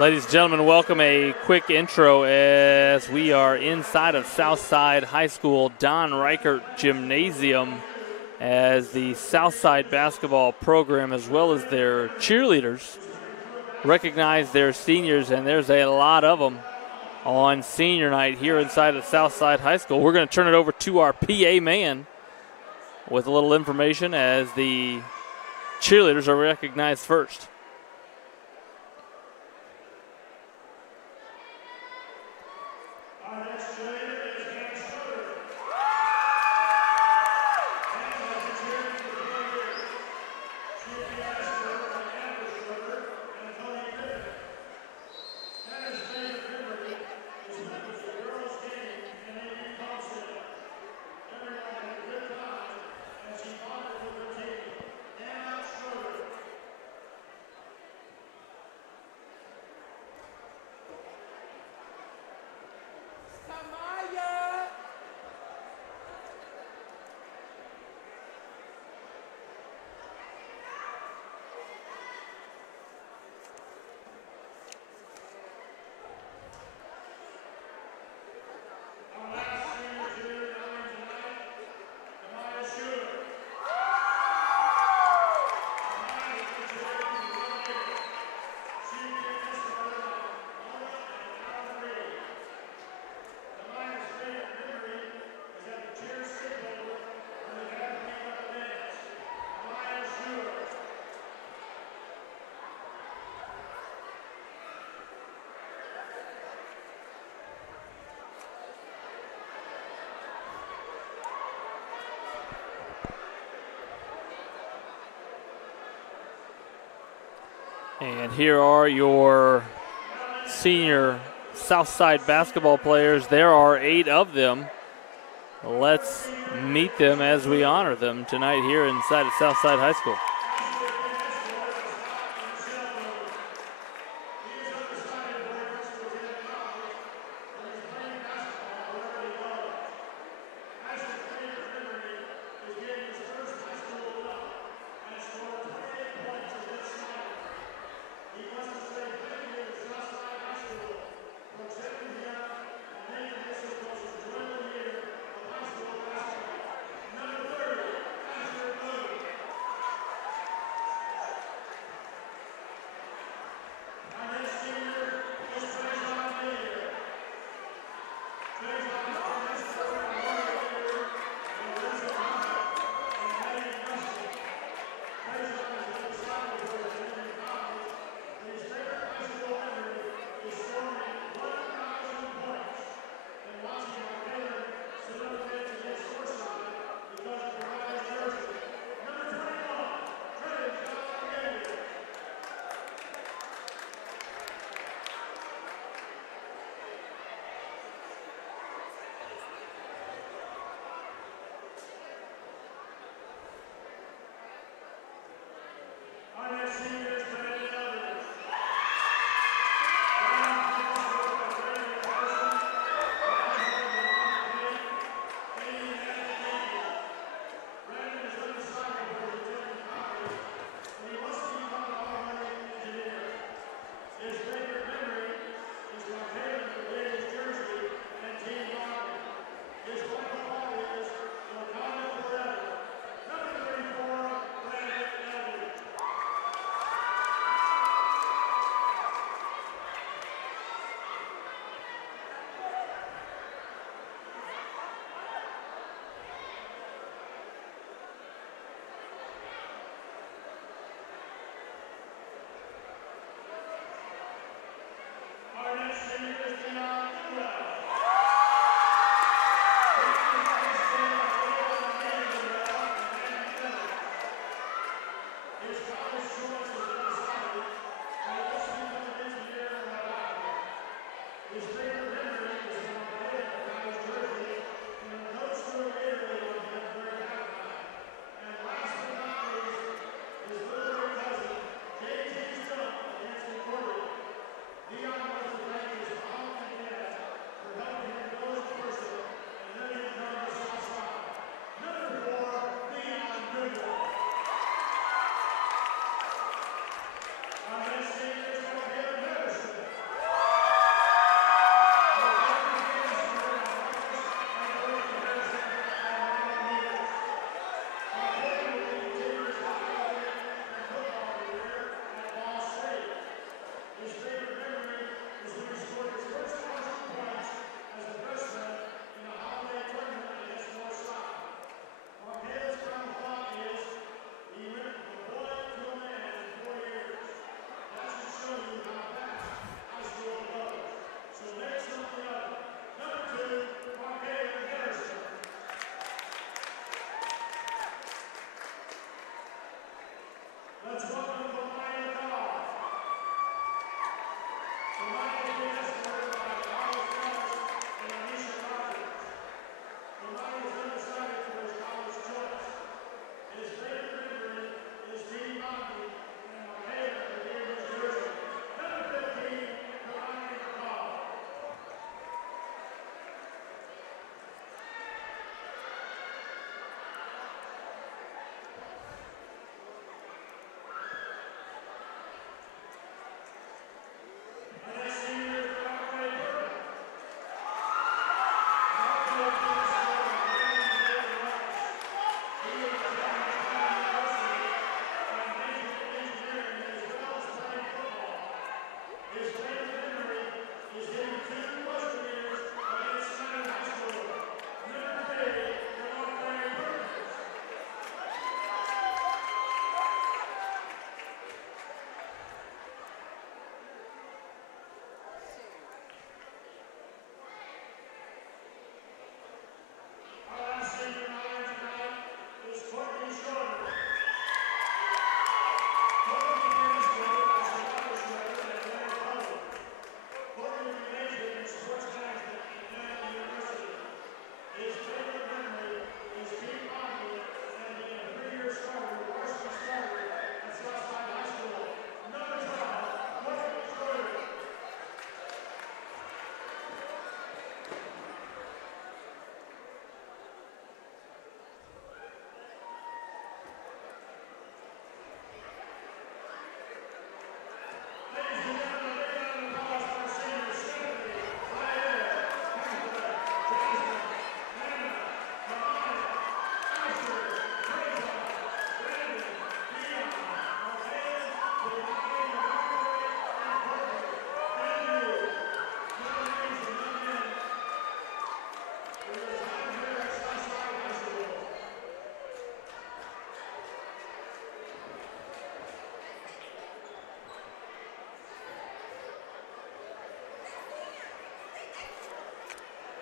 Ladies and gentlemen, welcome. A quick intro as we are inside of Southside High School Don Reichert Gymnasium as the Southside basketball program as well as their cheerleaders recognize their seniors, and there's a lot of them on senior night here inside of Southside High School. We're going to turn it over to our PA man with a little information as the cheerleaders are recognized first. And here are your senior Southside basketball players. There are 8 of them. Let's meet them as we honor them tonight here inside of Southside High School.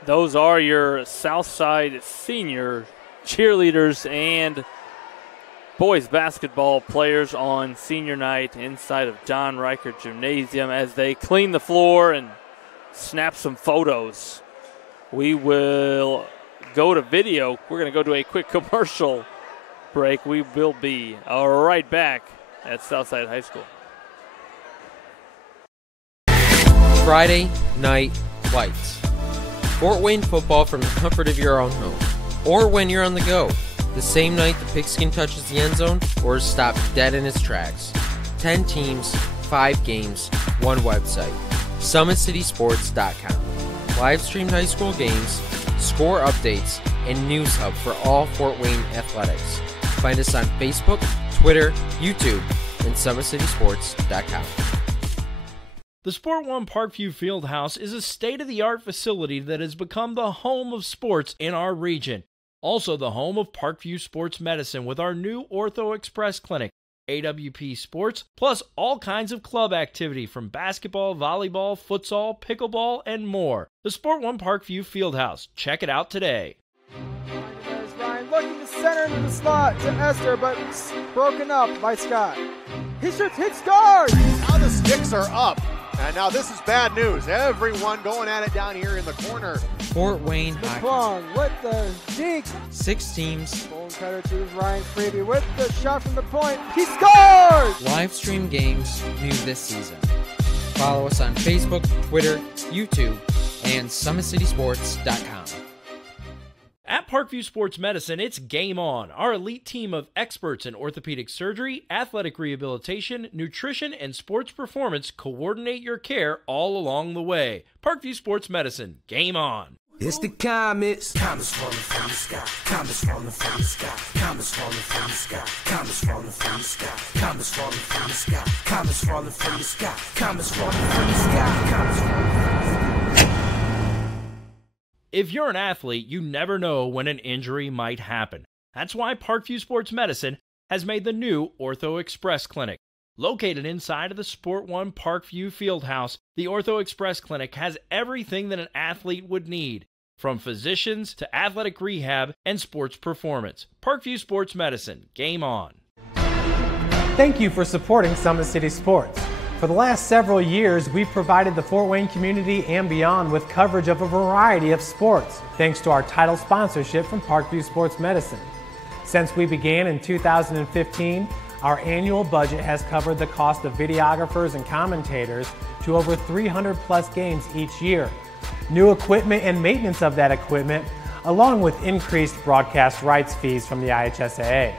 Those are your Southside senior cheerleaders and boys basketball players on senior night inside of Don Reichert Gymnasium as they clean the floor and snap some photos. We will go to video. We're going to go to a quick commercial break. We will be right back at Southside High School. Friday Night Lights. Fort Wayne football from the comfort of your own home. Or when you're on the go. The same night the pigskin touches the end zone or is stopped dead in its tracks. 10 teams, 5 games, 1 website. SummitCitySports.com. Live streamed high school games, score updates, and news hub for all Fort Wayne athletics. Find us on Facebook, Twitter, YouTube, and SummitCitySports.com. The Sport One Parkview Fieldhouse is a state-of-the-art facility that has become the home of sports in our region. Also the home of Parkview Sports Medicine with our new Ortho Express Clinic, AWP Sports, plus all kinds of club activity from basketball, volleyball, futsal, pickleball, and more. The Sport One Parkview Fieldhouse. Check it out today. There's Ryan looking to center into the slot to Esther, but broken up by Scott. He shoots, hit, scores! Now the sticks are up. And now this is bad news. Everyone going at it down here in the corner. Fort Wayne Hockey. With the deke. 6 teams. Bone cutter to Ryan Freeby with the shot from the point. He scores! Live stream games new this season. Follow us on Facebook, Twitter, YouTube, and SummitCitySports.com. At Parkview Sports Medicine, it's game on. Our elite team of experts in orthopedic surgery, athletic rehabilitation, nutrition, and sports performance coordinate your care all along the way. Parkview Sports Medicine, game on. It's the comets. Comets falling from the sky. Comets falling from the sky. Comets falling from the sky. Comets falling from the sky. Comets falling from the sky. Comets falling from the sky. Comets falling from the sky. Comets falling from the sky. If you're an athlete, you never know when an injury might happen. That's why Parkview Sports Medicine has made the new Ortho Express Clinic. Located inside of the Sport One Parkview Fieldhouse, the Ortho Express Clinic has everything that an athlete would need, from physicians to athletic rehab and sports performance. Parkview Sports Medicine, game on. Thank you for supporting Summit City Sports. For the last several years, we've provided the Fort Wayne community and beyond with coverage of a variety of sports, thanks to our title sponsorship from Parkview Sports Medicine. Since we began in 2015, our annual budget has covered the cost of videographers and commentators to over 300 plus games each year, new equipment and maintenance of that equipment, along with increased broadcast rights fees from the IHSAA.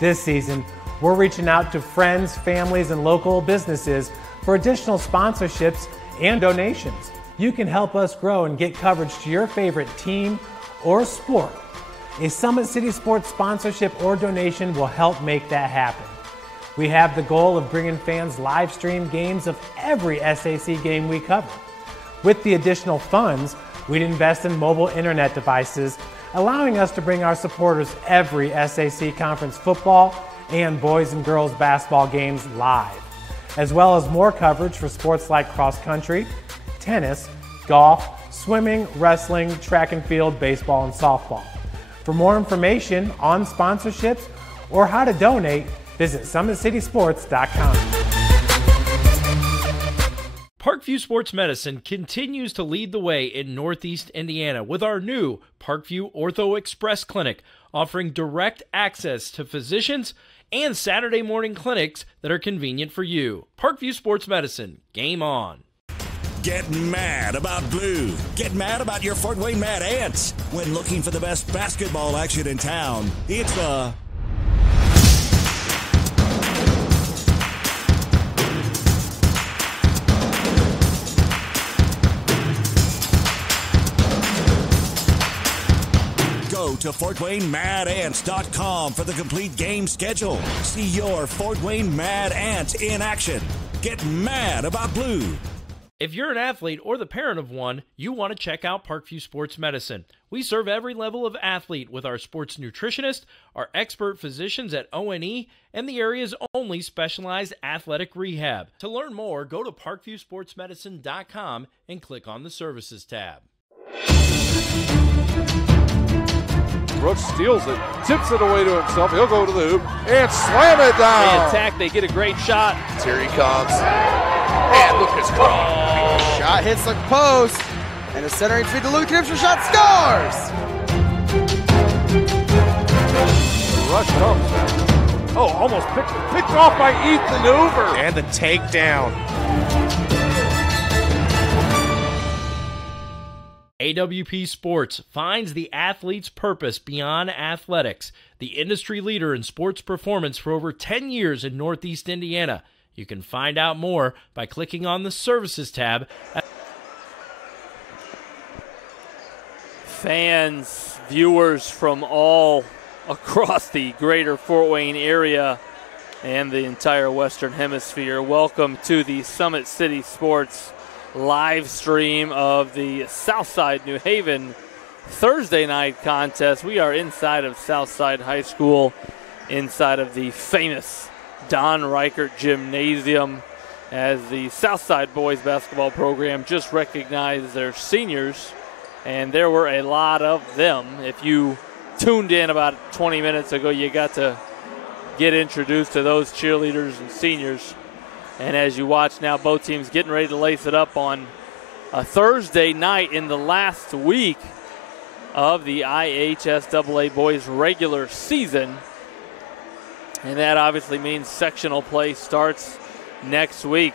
This season, we're reaching out to friends, families, and local businesses for additional sponsorships and donations. You can help us grow and get coverage to your favorite team or sport. A Summit City Sports sponsorship or donation will help make that happen. We have the goal of bringing fans live stream games of every SAC game we cover. With the additional funds, we'd invest in mobile internet devices, allowing us to bring our supporters every SAC conference football and boys and girls basketball games live, as well as more coverage for sports like cross country, tennis, golf, swimming, wrestling, track and field, baseball, and softball. For more information on sponsorships or how to donate, visit SummitCitySports.com. Parkview Sports Medicine continues to lead the way in Northeast Indiana with our new Parkview Ortho Express Clinic, offering direct access to physicians and Saturday morning clinics that are convenient for you. Parkview Sports Medicine, game on. Get mad about blue. Get mad about your Fort Wayne Mad Ants. When looking for the best basketball action in town, it's the Go to FortWayneMadAnts.com for the complete game schedule. See your Fort Wayne Mad Ants in action. Get mad about blue. If you're an athlete or the parent of one, you want to check out Parkview Sports Medicine. We serve every level of athlete with our sports nutritionist, our expert physicians at O&E, and the area's only specialized athletic rehab. To learn more, go to ParkviewSportsMedicine.com and click on the Services tab. Brooks steals it, tips it away to himself. He'll go to the hoop and slam it down. They attack, they get a great shot. Here he comes. And Lucas Craw. Shot hits the post. And the centering feed to Luke Gibson. Shot scores. The rush comes. Oh, almost picked off by Ethan Hoover. And the takedown. AWP Sports finds the athlete's purpose beyond athletics, the industry leader in sports performance for over 10 years in Northeast Indiana. You can find out more by clicking on the Services tab. Fans, viewers from all across the greater Fort Wayne area and the entire Western Hemisphere, welcome to the Summit City Sports live stream of the Southside New Haven Thursday night contest. We are inside of Southside High School, inside of the famous Don Reichert Gymnasium, as the Southside boys basketball program just recognized their seniors, and there were a lot of them. If you tuned in about 20 minutes ago, you got to get introduced to those cheerleaders and seniors. And as you watch now, both teams getting ready to lace it up on a Thursday night in the last week of the IHSAA boys regular season. And that obviously means sectional play starts next week.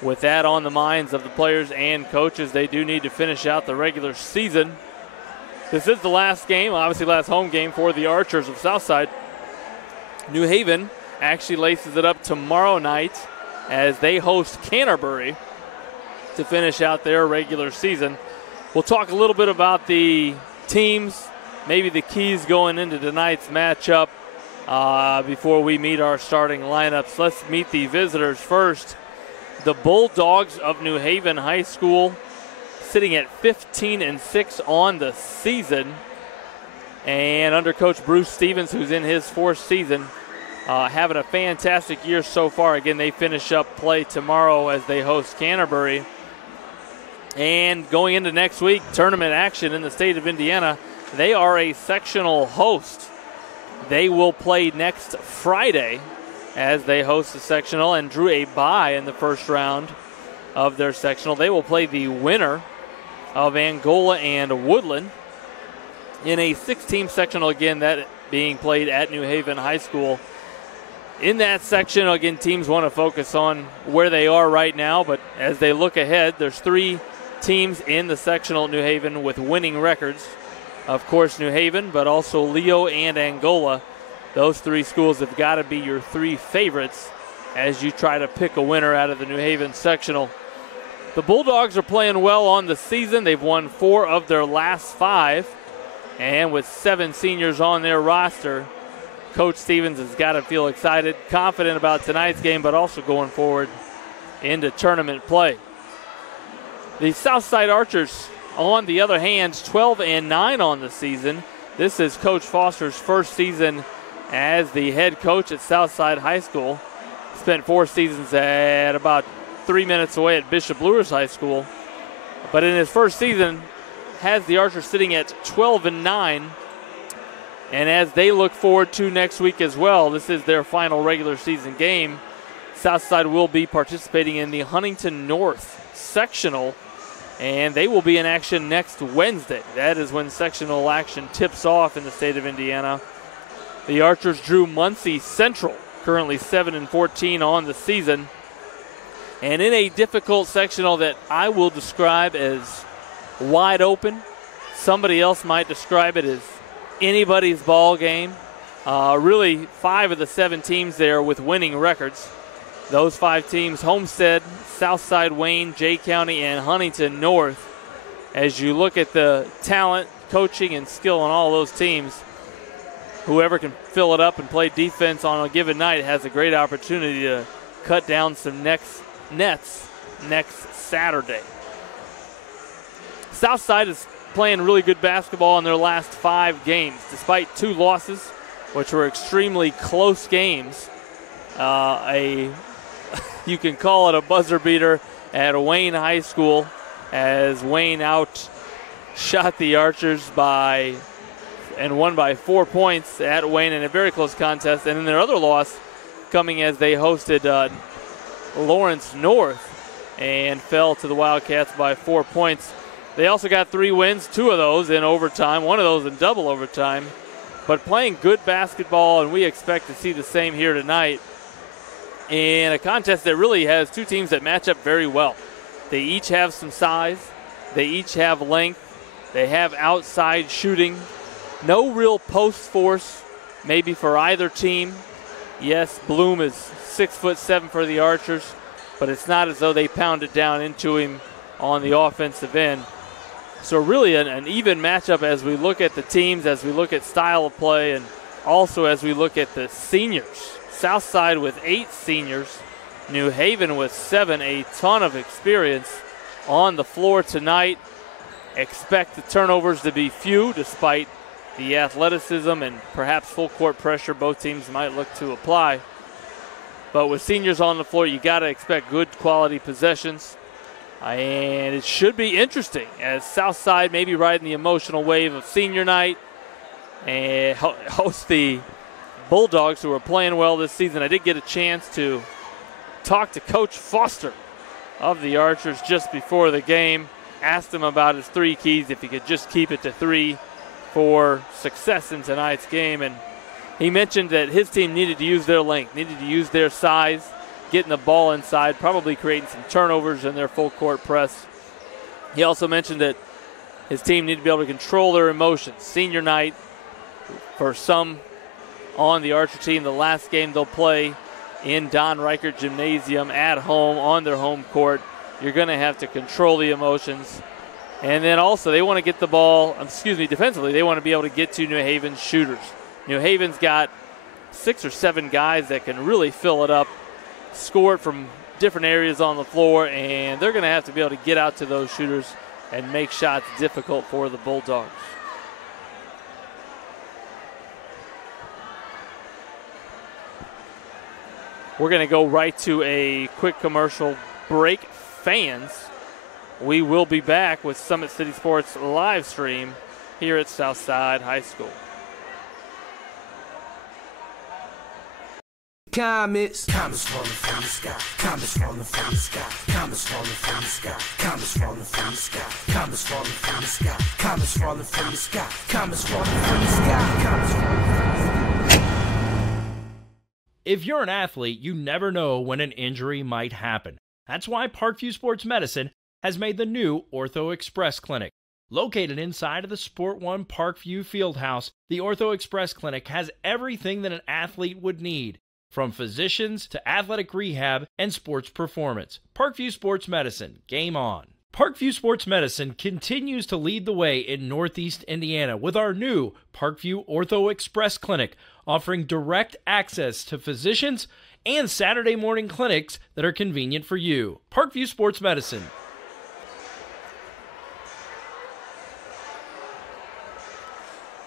With that on the minds of the players and coaches, they do need to finish out the regular season. This is the last game, obviously last home game for the Archers of Southside. New Haven actually laces it up tomorrow night as they host Canterbury to finish out their regular season. We'll talk a little bit about the teams, maybe the keys going into tonight's matchup before we meet our starting lineups. Let's meet the visitors first. The Bulldogs of New Haven High School, sitting at 15-6 on the season. And under Coach Bruce Stevens, who's in his fourth season, having a fantastic year so far. Again, they finish up play tomorrow as they host Canterbury. And going into next week, tournament action in the state of Indiana, they are a sectional host. They will play next Friday as they host the sectional and drew a bye in the first round of their sectional. They will play the winner of Angola and Woodland in a 6-team sectional, again, that being played at New Haven High School. In that section, again, teams want to focus on where they are right now, but as they look ahead, there's 3 teams in the sectional at New Haven with winning records. Of course, New Haven, but also Leo and Angola. Those 3 schools have got to be your 3 favorites as you try to pick a winner out of the New Haven sectional. The Bulldogs are playing well on the season. They've won 4 of their last 5, and with 7 seniors on their roster, Coach Stevens has got to feel excited, confident about tonight's game, but also going forward into tournament play. The Southside Archers, on the other hand, 12-9 on the season. This is Coach Foster's first season as the head coach at Southside High School. Spent 4 seasons at about 3 minutes away at Bishop Lewis High School. But in his first season, has the Archers sitting at 12-9. And as they look forward to next week as well, this is their final regular season game. Southside will be participating in the Huntington North sectional, and they will be in action next Wednesday. That is when sectional action tips off in the state of Indiana. The Archers drew Muncie Central, currently 7-14 on the season. And in a difficult sectional that I will describe as wide open, somebody else might describe it as anybody's ball game. Really, 5 of the 7 teams there with winning records. Those 5 teams, Homestead, Southside Wayne, Jay County, and Huntington North. As you look at the talent, coaching, and skill on all those teams, whoever can fill it up and play defense on a given night has a great opportunity to cut down some nets next Saturday. Southside is playing really good basketball in their last 5 games, despite 2 losses, which were extremely close games. You can call it a buzzer beater at Wayne High School, as Wayne outshot the Archers and won by 4 points at Wayne in a very close contest. And in their other loss, coming as they hosted Lawrence North and fell to the Wildcats by 4 points. They also got 3 wins, 2 of those in overtime, 1 of those in double overtime. But playing good basketball, and we expect to see the same here tonight in a contest that really has 2 teams that match up very well. They each have some size. They each have length. They have outside shooting. No real post force maybe for either team. Yes, Bloom is 6'7" for the Archers, but it's not as though they pounded down into him on the offensive end. So really an even matchup as we look at the teams, as we look at style of play, and also as we look at the seniors. Southside with 8 seniors, New Haven with 7, a ton of experience on the floor tonight. Expect the turnovers to be few despite the athleticism and perhaps full court pressure both teams might look to apply. But with seniors on the floor, you got to expect good quality possessions. And it should be interesting as Southside maybe riding the emotional wave of senior night and host the Bulldogs, who are playing well this season. I did get a chance to talk to Coach Foster of the Archers just before the game. Asked him about his 3 keys, if he could just keep it to 3 for success in tonight's game. And he mentioned that his team needed to use their length, needed to use their size, getting the ball inside, probably creating some turnovers in their full court press. He also mentioned that his team needed to be able to control their emotions. Senior night, for some on the Archer team, the last game they'll play in Don Reichert Gymnasium at home on their home court. You're going to have to control the emotions. And then also they want to get the ball, defensively, they want to be able to get to New Haven's shooters. New Haven's got 6 or 7 guys that can really fill it up, score it from different areas on the floor, and they're going to have to be able to get out to those shooters and make shots difficult for the Bulldogs. We're going to go right to a quick commercial break. Fans, we will be back with Summit City Sports live stream here at Southside High School. Comets falling from the sky. Comets falling from the sky. Comets falling from the sky. Comets falling from the sky. Comets falling from the sky. Comets falling from the sky. Comets falling from the sky. Comets falling from the sky. If you're an athlete, you never know when an injury might happen. That's why Parkview Sports Medicine has made the new Ortho Express Clinic. Located inside of the Sport One Parkview Fieldhouse, the Ortho Express Clinic has everything that an athlete would need, from physicians to athletic rehab and sports performance. Parkview Sports Medicine, game on. Parkview Sports Medicine continues to lead the way in Northeast Indiana with our new Parkview Ortho Express Clinic, offering direct access to physicians and Saturday morning clinics that are convenient for you. Parkview Sports Medicine.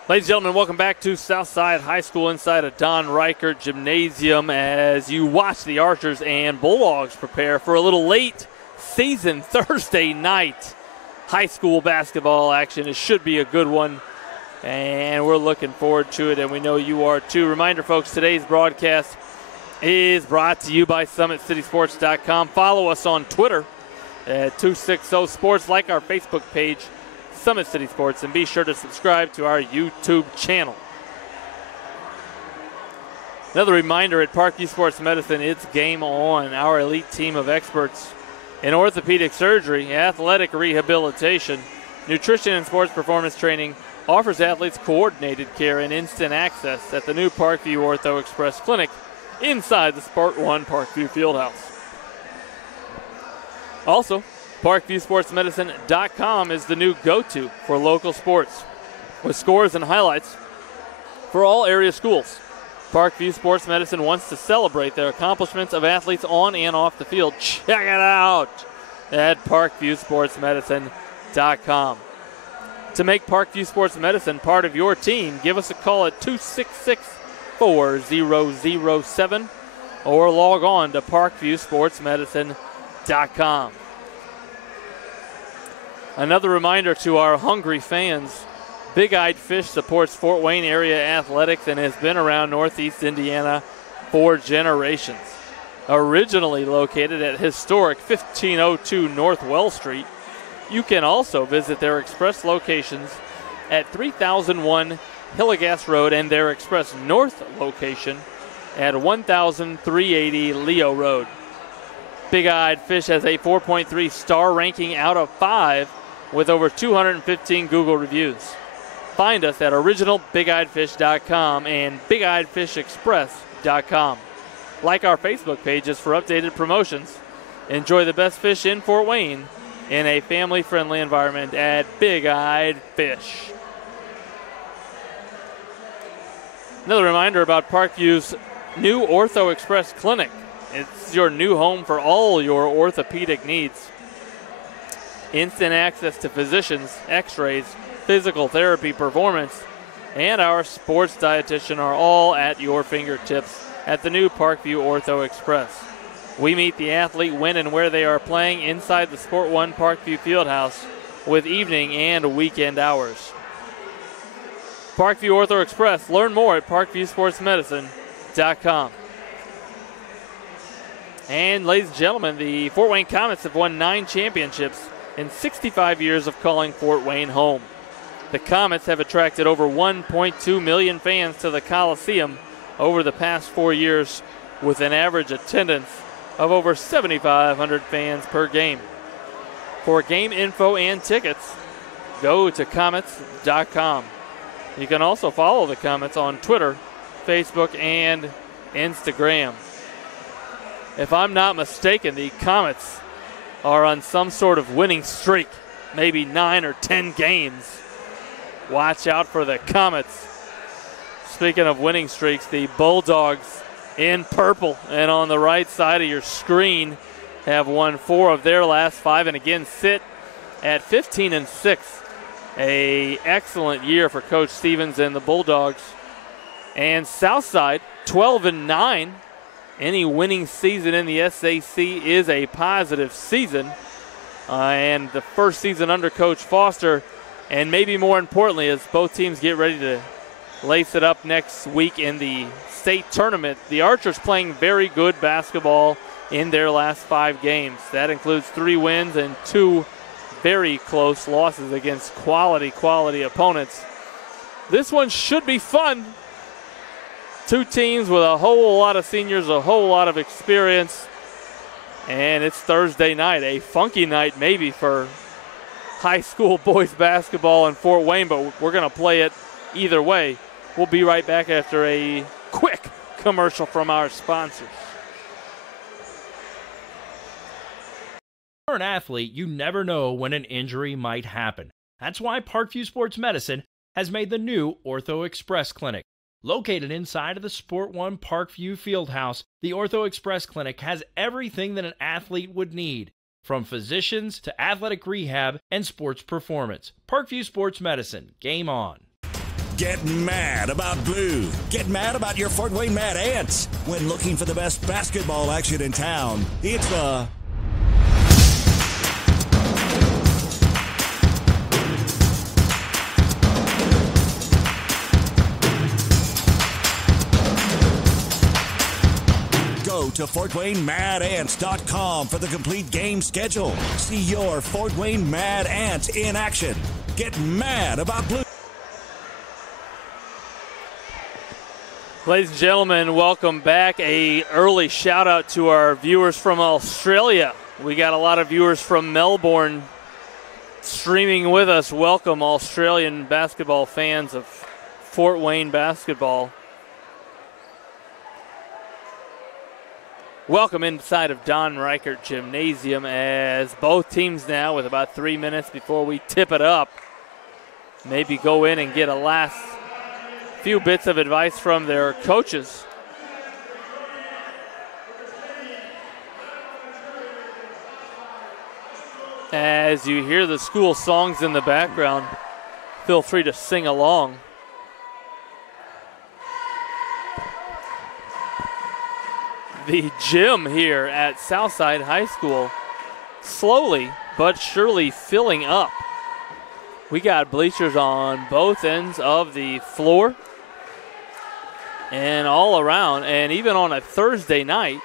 Ladies and gentlemen, welcome back to Southside High School inside of Don Reichert Gymnasium as you watch the Archers and Bulldogs prepare for a little late season Thursday night high school basketball action. It should be a good one, and we're looking forward to it, and we know you are too. Reminder, folks, today's broadcast is brought to you by SummitCitySports.com. Follow us on Twitter at 260 Sports, like our Facebook page, Summit City Sports, and be sure to subscribe to our YouTube channel. Another reminder at Parkview Sports Medicine, it's game on. Our elite team of experts in orthopedic surgery, athletic rehabilitation, nutrition, and sports performance training offers athletes coordinated care and instant access at the new Parkview Ortho Express Clinic inside the Sport One Parkview Fieldhouse. Also, ParkviewSportsMedicine.com is the new go-to for local sports, with scores and highlights for all area schools. Parkview Sports Medicine wants to celebrate their accomplishments of athletes on and off the field. Check it out at ParkviewSportsMedicine.com. To make Parkview Sports Medicine part of your team, give us a call at 266-4007 or log on to ParkviewSportsMedicine.com. Another reminder to our hungry fans, Big Eyed Fish supports Fort Wayne area athletics and has been around Northeast Indiana for generations. Originally located at historic 1502 North Well Street, you can also visit their express locations at 3001 Hillegas Road and their express north location at 1380 Leo Road. Big Eyed Fish has a 4.3 star ranking out of 5 with over 215 Google reviews. Find us at originalbigeyedfish.com and bigeyedfishexpress.com. Like our Facebook pages for updated promotions. Enjoy the best fish in Fort Wayne in a family-friendly environment at Big Eyed Fish. Another reminder about Parkview's new Ortho Express Clinic. It's your new home for all your orthopedic needs. Instant access to physicians, x-rays, physical therapy, performance, and our sports dietitian are all at your fingertips at the new Parkview Ortho Express. We meet the athlete when and where they are playing inside the Sport One Parkview Fieldhouse with evening and weekend hours. Parkview Ortho Express. Learn more at ParkviewSportsMedicine.com. And ladies and gentlemen, the Fort Wayne Comets have won 9 championships in 65 years of calling Fort Wayne home. The Comets have attracted over 1.2 million fans to the Coliseum over the past 4 years, with an average attendance of over 7,500 fans per game. For game info and tickets, go to Comets.com. You can also follow the Comets on Twitter, Facebook, and Instagram. If I'm not mistaken, the Comets are on some sort of winning streak, maybe 9 or 10 games. Watch out for the Comets. Speaking of winning streaks, the Bulldogs in purple and on the right side of your screen have won 4 of their last 5 and again sit at 15-6. A excellent year for Coach Stevens and the Bulldogs. And Southside 12-9. Any winning season in the SAC is a positive season. And the first season under Coach Foster, and maybe more importantly, as both teams get ready to lace it up next week in the state tournament. The Archers playing very good basketball in their last 5 games. That includes 3 wins and 2 very close losses against quality opponents. This one should be fun. 2 teams with a whole lot of seniors, a whole lot of experience. And it's Thursday night, a funky night maybe for high school boys basketball in Fort Wayne, but we're going to play it either way. We'll be right back after a quick commercial from our sponsors. If you're an athlete, you never know when an injury might happen. That's why Parkview Sports Medicine has made the new Ortho Express Clinic. Located inside of the Sport One Parkview Fieldhouse, the Ortho Express Clinic has everything that an athlete would need, from physicians to athletic rehab and sports performance. Parkview Sports Medicine, game on. Get mad about blue. Get mad about your Fort Wayne Mad Ants. When looking for the best basketball action in town, it's the Go to FortWayneMadAnts.com for the complete game schedule. See your Fort Wayne Mad Ants in action. Get mad about blue. Ladies and gentlemen, welcome back. A early shout out to our viewers from Australia. We got a lot of viewers from Melbourne streaming with us. Welcome, Australian basketball fans of Fort Wayne basketball. Welcome inside of Don Reichert Gymnasium as both teams now, with about 3 minutes before we tip it up, maybe go in and get a last few bits of advice from their coaches. As you hear the school songs in the background, feel free to sing along. The gym here at Southside High School slowly but surely filling up. We got bleachers on both ends of the floor and all around, and even on a Thursday night,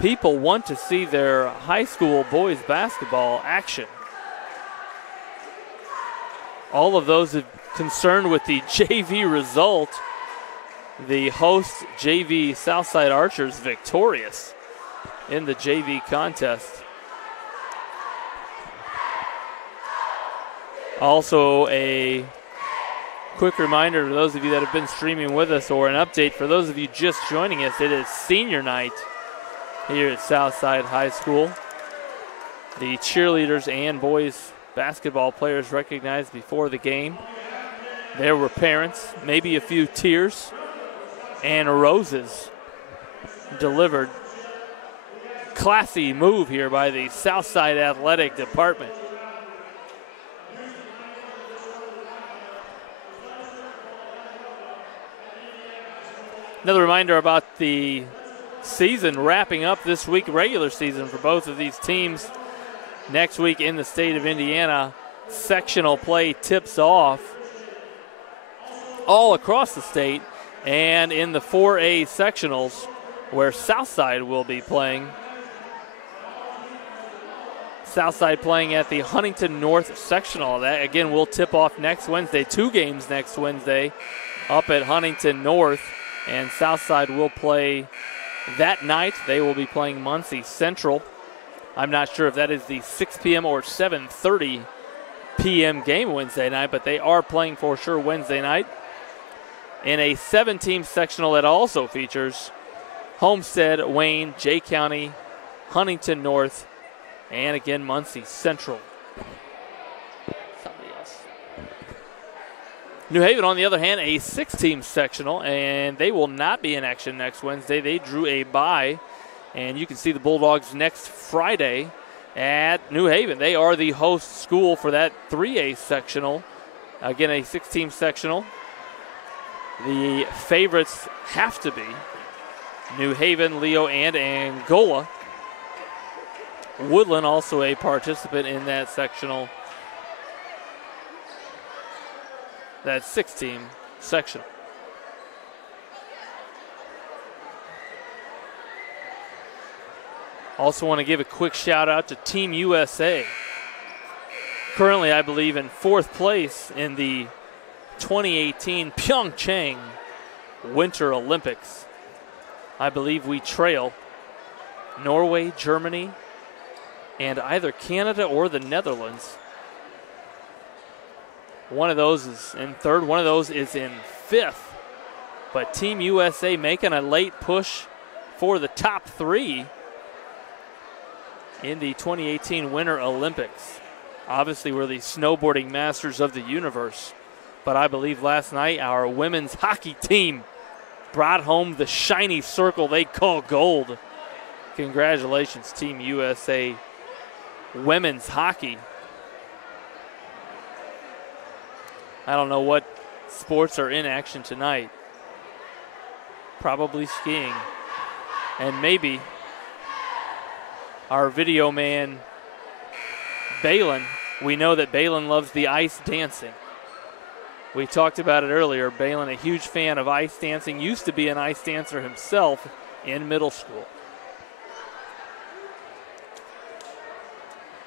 people want to see their high school boys basketball action. All of those concerned with the JV result, the host JV Southside Archers victorious in the JV contest. Also, a quick reminder to those of you that have been streaming with us, or an update for those of you just joining us, it is senior night here at Southside High School. The cheerleaders and boys basketball players recognized before the game. There were parents, maybe a few tears and roses delivered. Classy move here by the Southside Athletic Department. Another reminder about the season wrapping up this week, regular season for both of these teams. Next week in the state of Indiana, sectional play tips off all across the state, and in the 4A sectionals where Southside will be playing. Southside playing at the Huntington North sectional. That again will tip off next Wednesday. 2 games next Wednesday up at Huntington North, and Southside will play that night. They will be playing Muncie Central. I'm not sure if that is the 6 p.m. or 7:30 p.m. game Wednesday night, but they are playing for sure Wednesday night. In a 7-team sectional that also features Homestead, Wayne, Jay County, Huntington North, and again Muncie Central. Somebody else. New Haven, on the other hand, a 6-team sectional, and they will not be in action next Wednesday. They drew a bye, and you can see the Bulldogs next Friday at New Haven. They are the host school for that 3A sectional. Again, a 6-team sectional. The favorites have to be New Haven, Leo, and Angola. Woodland also a participant in that sectional. that 6-team section. Also want to give a quick shout out to Team USA. Currently, I believe, in 4th place in the 2018 Pyeongchang Winter Olympics. I believe we trail Norway, Germany, and either Canada or the Netherlands. One of those is in 3rd, one of those is in 5th. But Team USA making a late push for the top 3 in the 2018 Winter Olympics. Obviously, we're the snowboarding masters of the universe. But I believe last night our women's hockey team brought home the shiny circle they call gold. Congratulations, Team USA women's hockey. I don't know what sports are in action tonight. Probably skiing. And maybe our video man, Balin. We know that Balin loves the ice dancing. We talked about it earlier. Balin, a huge fan of ice dancing, used to be an ice dancer himself in middle school.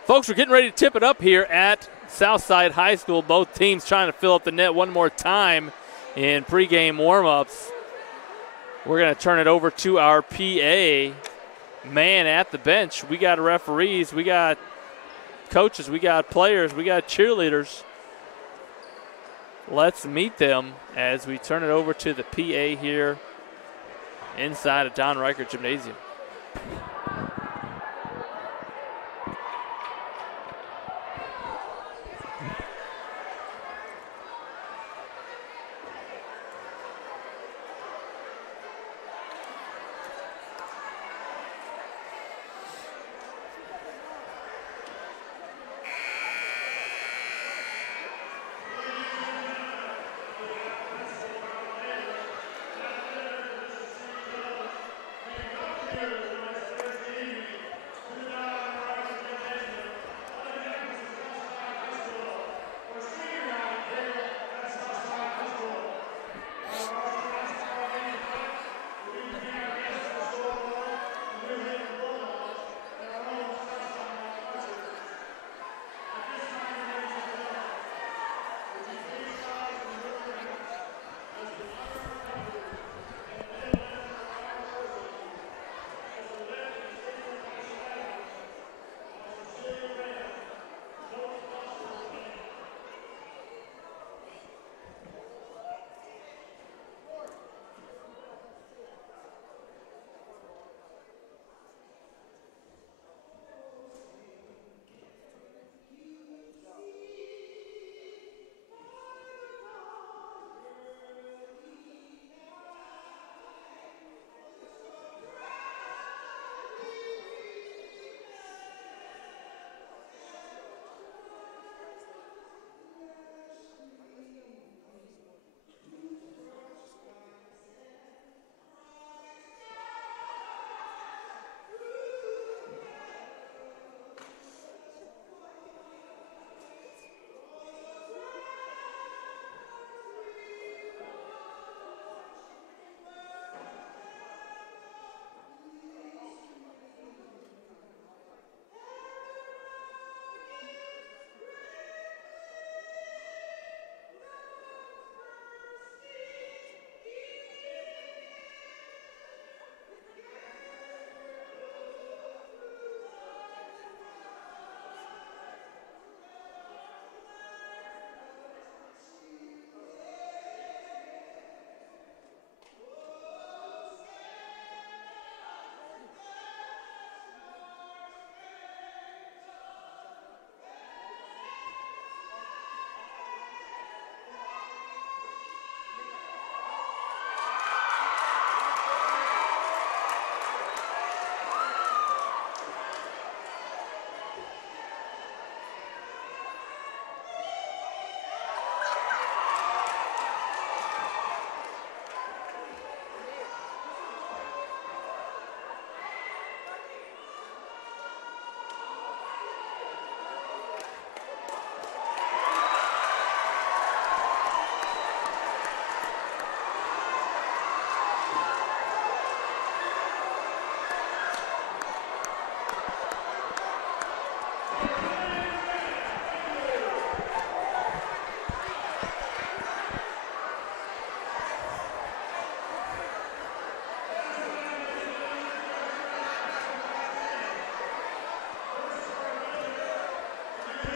Folks, we're getting ready to tip it up here at Southside High School. Both teams trying to fill up the net one more time in pregame warm-ups. We're going to turn it over to our PA man at the bench. We got referees, we got coaches, we got players, we got cheerleaders. Let's meet them as we turn it over to the PA here inside of Don Reichert Gymnasium.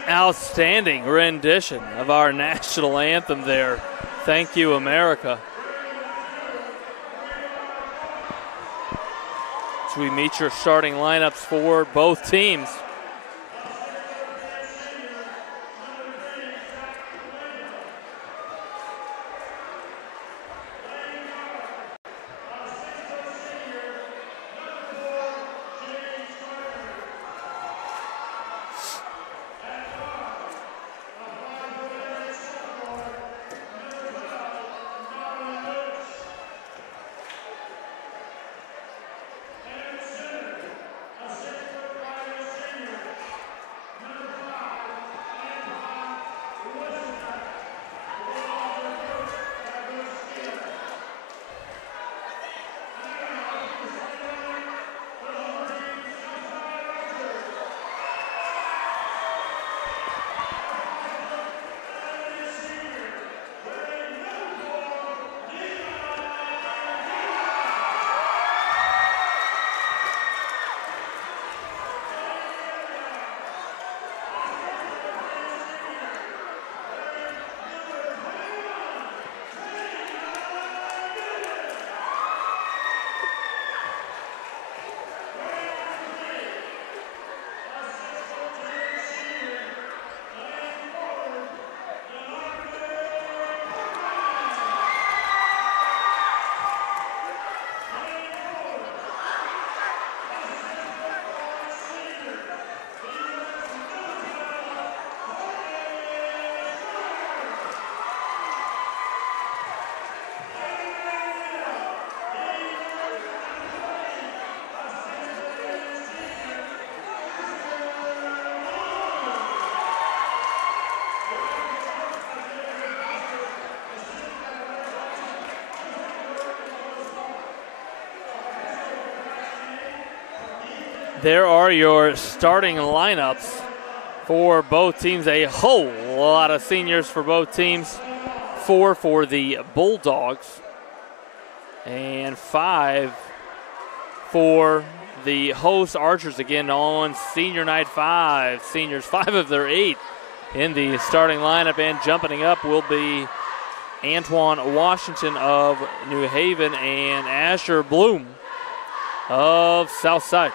Outstanding rendition of our national anthem there. Thank you, America. As we meet your starting lineups for both teams. There are your starting lineups for both teams. A whole lot of seniors for both teams. 4 for the Bulldogs and 5 for the host Archers. Again on senior night, 5 seniors, 5 of their 8 in the starting lineup. And jumping up will be Antoine Washington of New Haven and Asher Bloom of Southside.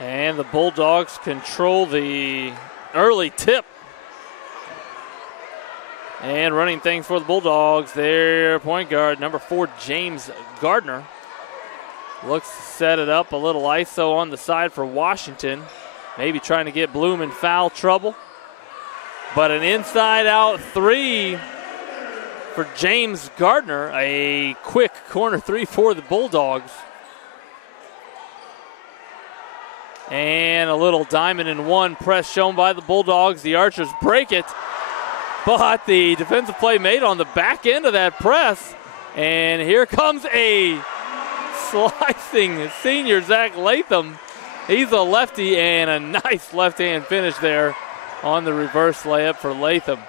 And the Bulldogs control the early tip. And running things for the Bulldogs, their point guard, number 4, James Gardner. Looks to set it up, a little ISO on the side for Washington. Maybe trying to get Bloom in foul trouble. But an inside-out 3 for James Gardner. A quick corner 3 for the Bulldogs. And a little diamond in one press shown by the Bulldogs. The Archers break it, but the defensive play made on the back end of that press. And here comes a slicing senior, Zach Latham. He's a lefty, and a nice left-hand finish there on the reverse layup for Latham.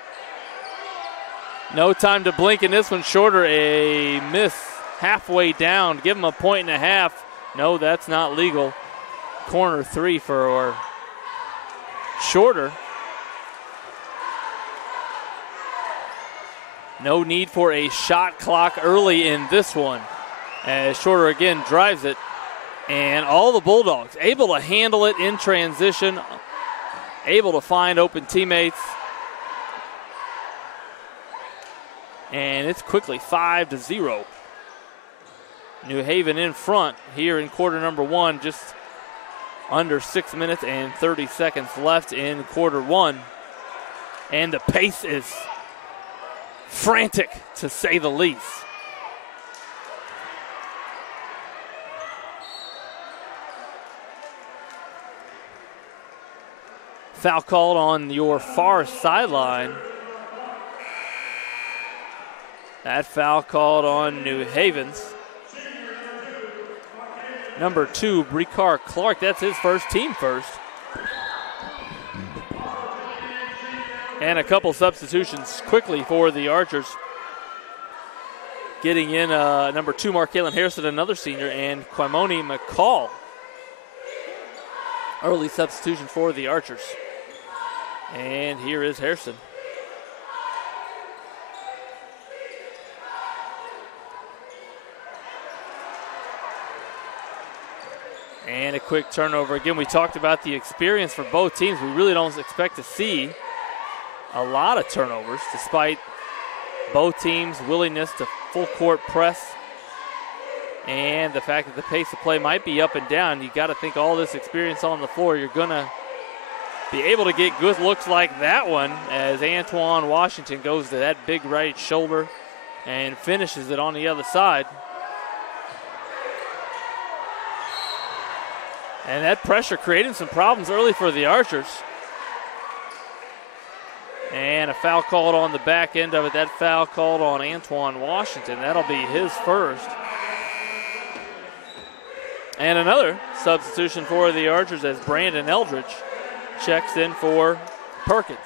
No time to blink in this one. Shorter, a miss halfway down. Give him a point and a half. No, that's not legal. Corner 3 for Shorter. No need for a shot clock early in this one, as Shorter again drives it. And all the Bulldogs able to handle it in transition, able to find open teammates. And it's quickly 5-0. New Haven in front here in quarter number 1, just under 6 minutes and 30 seconds left in quarter 1. And the pace is frantic, to say the least. Foul called on your far sideline. That foul called on New Haven's number 2, Brekar Clark. That's his first, team first. And a couple substitutions quickly for the Archers. Getting in number 2, Markaylin Harrison, another senior, and Quimoni McCall. Early substitution for the Archers. And here is Harrison. And a quick turnover. Again, we talked about the experience for both teams. We really don't expect to see a lot of turnovers, despite both teams' willingness to full court press and the fact that the pace of play might be up and down. You got to think all this experience on the floor, you're going to be able to get good looks like that one as Antoine Washington goes to that big right shoulder and finishes it on the other side. And that pressure creating some problems early for the Archers. And a foul called on the back end of it. That foul called on Antoine Washington. That'll be his first. And another substitution for the Archers as Brandon Eldridge checks in for Perkins.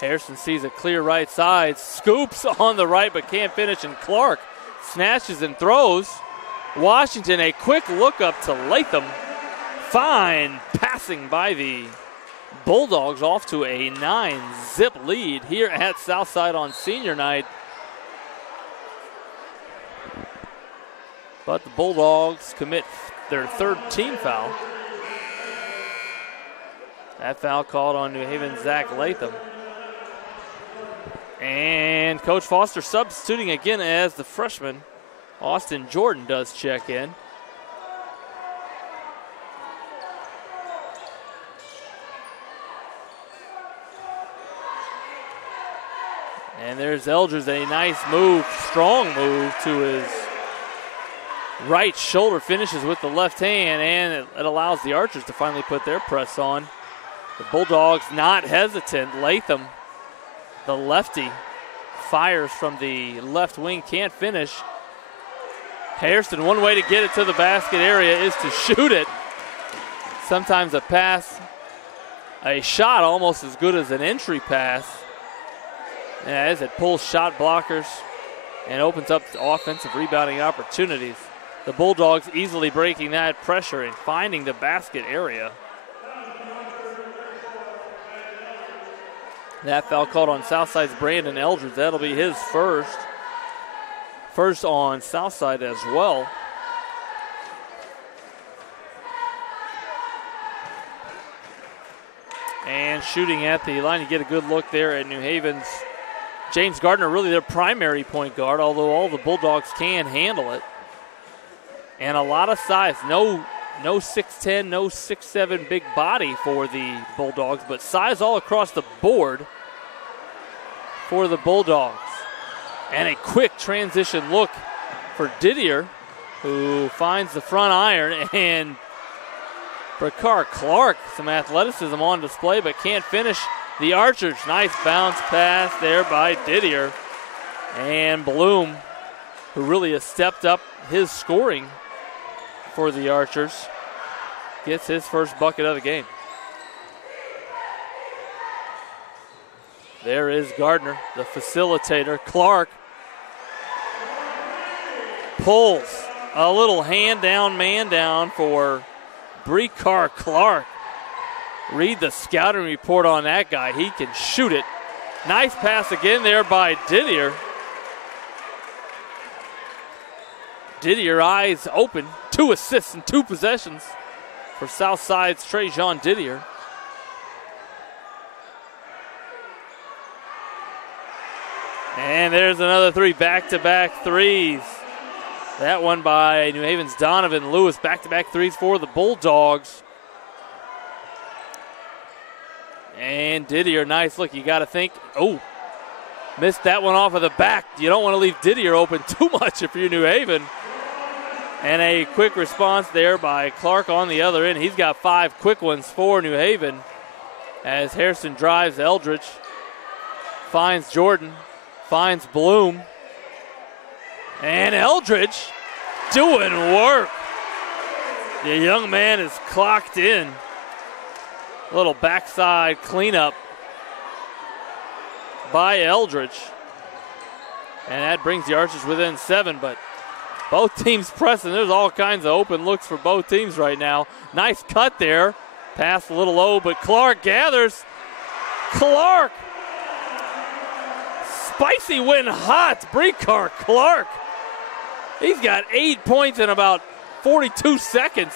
Harrison sees a clear right side, scoops on the right but can't finish, and Clark snatches and throws. Washington, a quick look up to Latham. Fine passing by the Bulldogs off to a 9-zip lead here at Southside on senior night. But the Bulldogs commit their third team foul. That foul called on New Haven's Zach Latham. And Coach Foster substituting again as the freshman Austin Jordan does check in. And there's Eldridge, a nice move, strong move to his right shoulder, finishes with the left hand, and it allows the Archers to finally put their press on. The Bulldogs not hesitant. Latham, the lefty, fires from the left wing, can't finish. Harrison, one way to get it to the basket area is to shoot it. Sometimes a pass, a shot almost as good as an entry pass, as it pulls shot blockers and opens up offensive rebounding opportunities. The Bulldogs easily breaking that pressure and finding the basket area. That foul called on Southside's Brandon Eldridge. That'll be his first. First on Southside as well. And shooting at the line, you get a good look there at New Haven's James Gardner, really their primary point guard, although all the Bulldogs can handle it. And a lot of size. No 6'10", no 6'7" big body for the Bulldogs, but size all across the board for the Bulldogs. And a quick transition look for Didier, who finds the front iron, and Brekar Clark, some athleticism on display, but can't finish. The Archers, nice bounce pass there by Didier. And Bloom, who really has stepped up his scoring for the Archers, gets his first bucket of the game. There is Gardner, the facilitator. Clark pulls a little hand down, man down for Brekar Clark. Read the scouting report on that guy. He can shoot it. Nice pass again there by Didier. Didier, eyes open. 2 assists and 2 possessions for Southside's Trajan Didier. And there's another 3 back-to-back threes. That one by New Haven's Donovan Lewis. Back-to-back threes for the Bulldogs. And Didier, nice look. You got to think, missed that one off of the back. You don't want to leave Didier open too much if you're New Haven. And a quick response there by Clark on the other end. He's got 5 quick ones for New Haven as Harrison drives Eldridge, finds Jordan, finds Bloom, And Eldridge doing work. The young man is clocked in. A little backside cleanup by Eldridge. And that brings the Archers within 7, but both teams pressing. There's all kinds of open looks for both teams right now. Nice cut there. Pass a little low, but Clark gathers. Clark. Spicy win hot. Brekar Clark. He's got 8 points in about 42 seconds.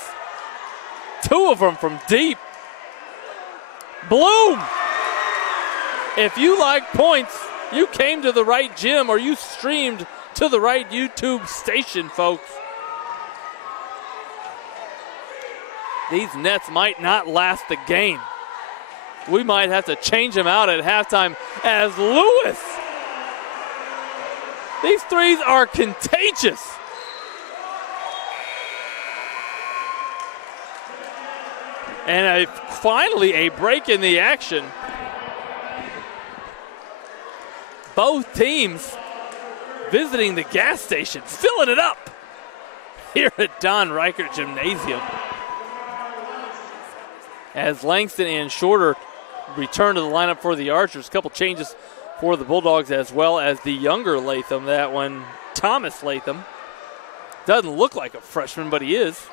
2 of them from deep. Bloom. If you like points, you came to the right gym or you streamed to the right YouTube station, folks. These nets might not last the game. We might have to change them out at halftime as Lewis. These threes are contagious. And finally a break in the action. Both teams visiting the gas station, filling it up here at Don Reichert Gymnasium. As Langston and Shorter return to the lineup for the Archers. A couple changes for the Bulldogs as well as the younger Latham. That one, Thomas Latham. Doesn't look like a freshman, but he is.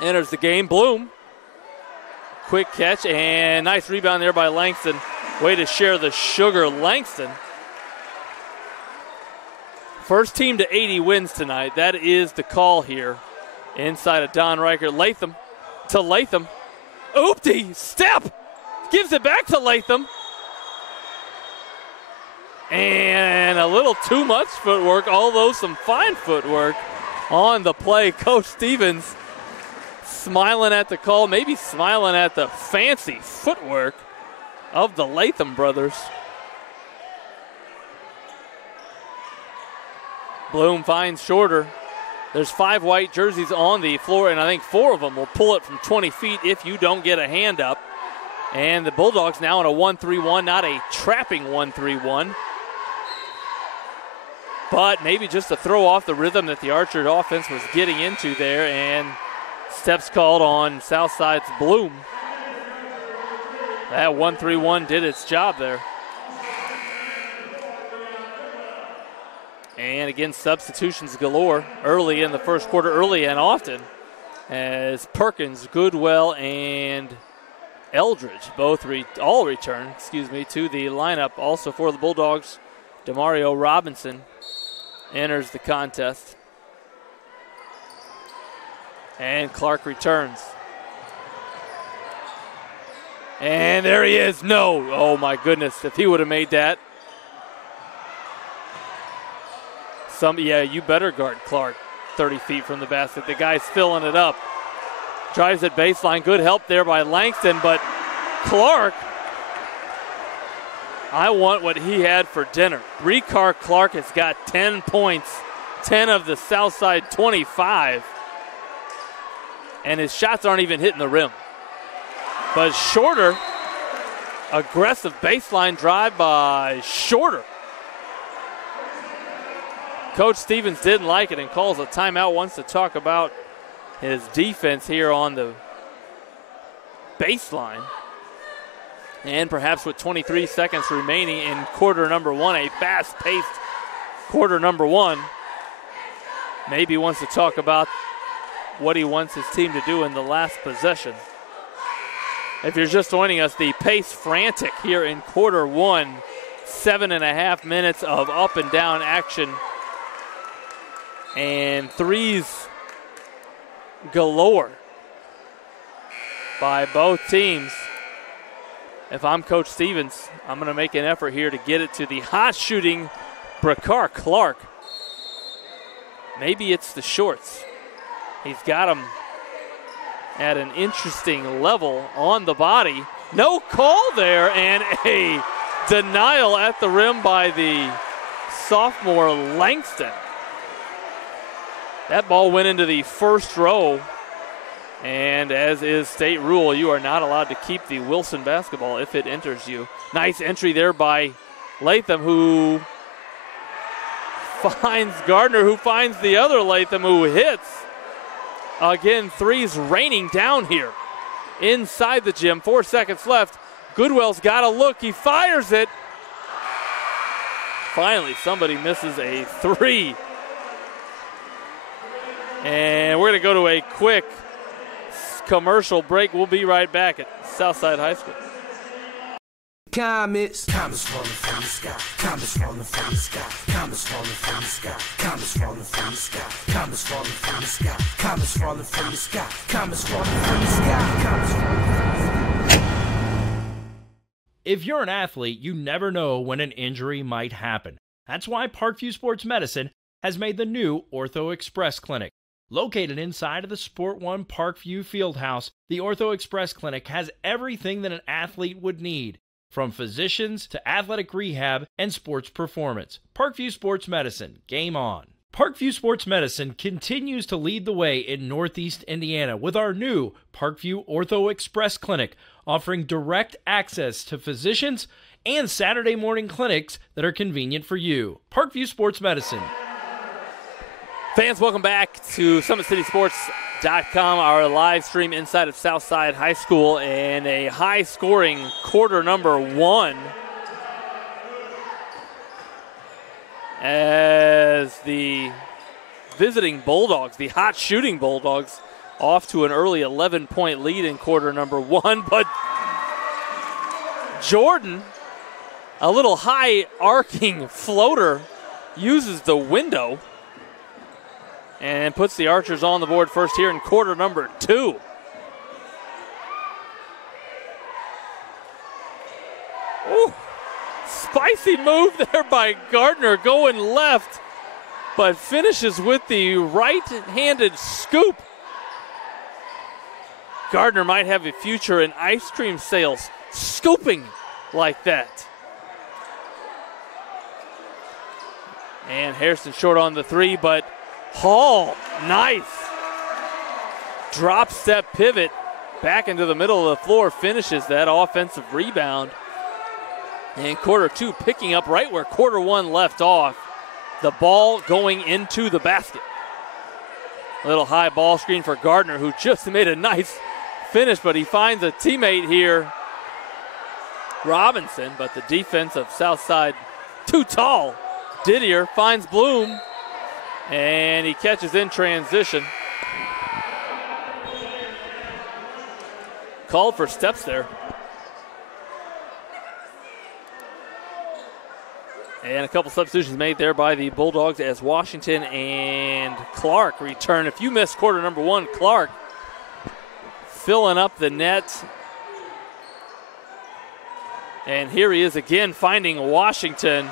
Enters the game. Bloom. Quick catch and nice rebound there by Langston. Way to share the sugar, Langston. First team to 80 wins tonight. That is the call here inside of Don Reichert. Latham to Latham. Oopty, step. Gives it back to Latham. And a little too much footwork, although some fine footwork on the play. Coach Stevens smiling at the call, maybe smiling at the fancy footwork of the Latham brothers. Bloom finds Shorter. There's 5 white jerseys on the floor, and I think 4 of them will pull it from 20 feet if you don't get a hand up. And the Bulldogs now in a 1-3-1, not a trapping 1-3-1. But maybe just to throw off the rhythm that the Archer offense was getting into there, and steps called on Southside's Bloom. That 1-3-1 did its job there. And again, substitutions galore early in the first quarter, early and often, as Perkins, Goodwell, and Eldridge all return to the lineup. Also for the Bulldogs, Demario Robinson enters the contest. And Clark returns. And there he is. No. Oh, my goodness. If he would have made that. You better guard Clark 30 feet from the basket. The guy's filling it up. Drives at baseline. Good help there by Langston. But Clark, I want what he had for dinner. Brekar Clark has got 10 points. 10 of the Southside 25. And his shots aren't even hitting the rim. But Shorter, aggressive baseline drive by Shorter. Coach Stevens didn't like it and calls a timeout, wants to talk about his defense here on the baseline. And perhaps with 23 seconds remaining in quarter number 1, a fast-paced quarter number 1, maybe wants to talk about what he wants his team to do in the last possession. If you're just joining us, the pace frantic here in quarter 1. 7.5 minutes of up and down action. And threes galore by both teams. If I'm Coach Stevens, I'm going to make an effort here to get it to the hot shooting Brekar Clark. Maybe it's the shorts. He's got him at an interesting level on the body. No call there, and a denial at the rim by the sophomore Langston. That ball went into the first row, and as is state rule, you are not allowed to keep the Wilson basketball if it enters you. Nice entry there by Latham, who finds Gardner, who finds the other Latham, who hits. Again, threes raining down here inside the gym. 4 seconds left. Goodwell's got a look. He fires it. Finally, somebody misses a three. And we're going to go to a quick commercial break. We'll be right back at Southside High School. Comets falling from the sky. Comets falling from the sky. Comets falling from the sky. Comets falling from the sky. Comets falling from the sky. Comets falling from the sky. Comets falling from the sky. Comets falling from the sky. If you're an athlete, you never know when an injury might happen. That's why Parkview Sports Medicine has made the new Ortho Express Clinic. Located inside of the Sport One Parkview Fieldhouse, the Ortho Express Clinic has everything that an athlete would need, from physicians to athletic rehab and sports performance. Parkview Sports Medicine, game on. Parkview Sports Medicine continues to lead the way in Northeast Indiana with our new Parkview Ortho Express Clinic, offering direct access to physicians and Saturday morning clinics that are convenient for you. Parkview Sports Medicine. Fans, welcome back to SummitCitySports.com, our live stream inside of Southside High School, and a high-scoring quarter number one as the visiting Bulldogs, the hot shooting Bulldogs, off to an early 11-point lead in quarter number one. But Jordan, a little high arcing floater, uses the window and puts the Archers on the board first here in quarter number two. Ooh, spicy move there by Gardner, going left, but finishes with the right-handed scoop. Gardner might have a future in ice cream sales, scooping like that. And Harrison short on the three, but Hall, nice. Drop step pivot back into the middle of the floor, finishes that offensive rebound. And quarter two picking up right where quarter one left off. The ball going into the basket. A little high ball screen for Gardner, who just made a nice finish, but he finds a teammate here, Robinson, but the defense of Southside too tall. Didier finds Bloom, and he catches in transition. Called for steps there. And a couple substitutions made there by the Bulldogs as Washington and Clark return. If you missed quarter number one, Clark filling up the net. And here he is again, finding Washington.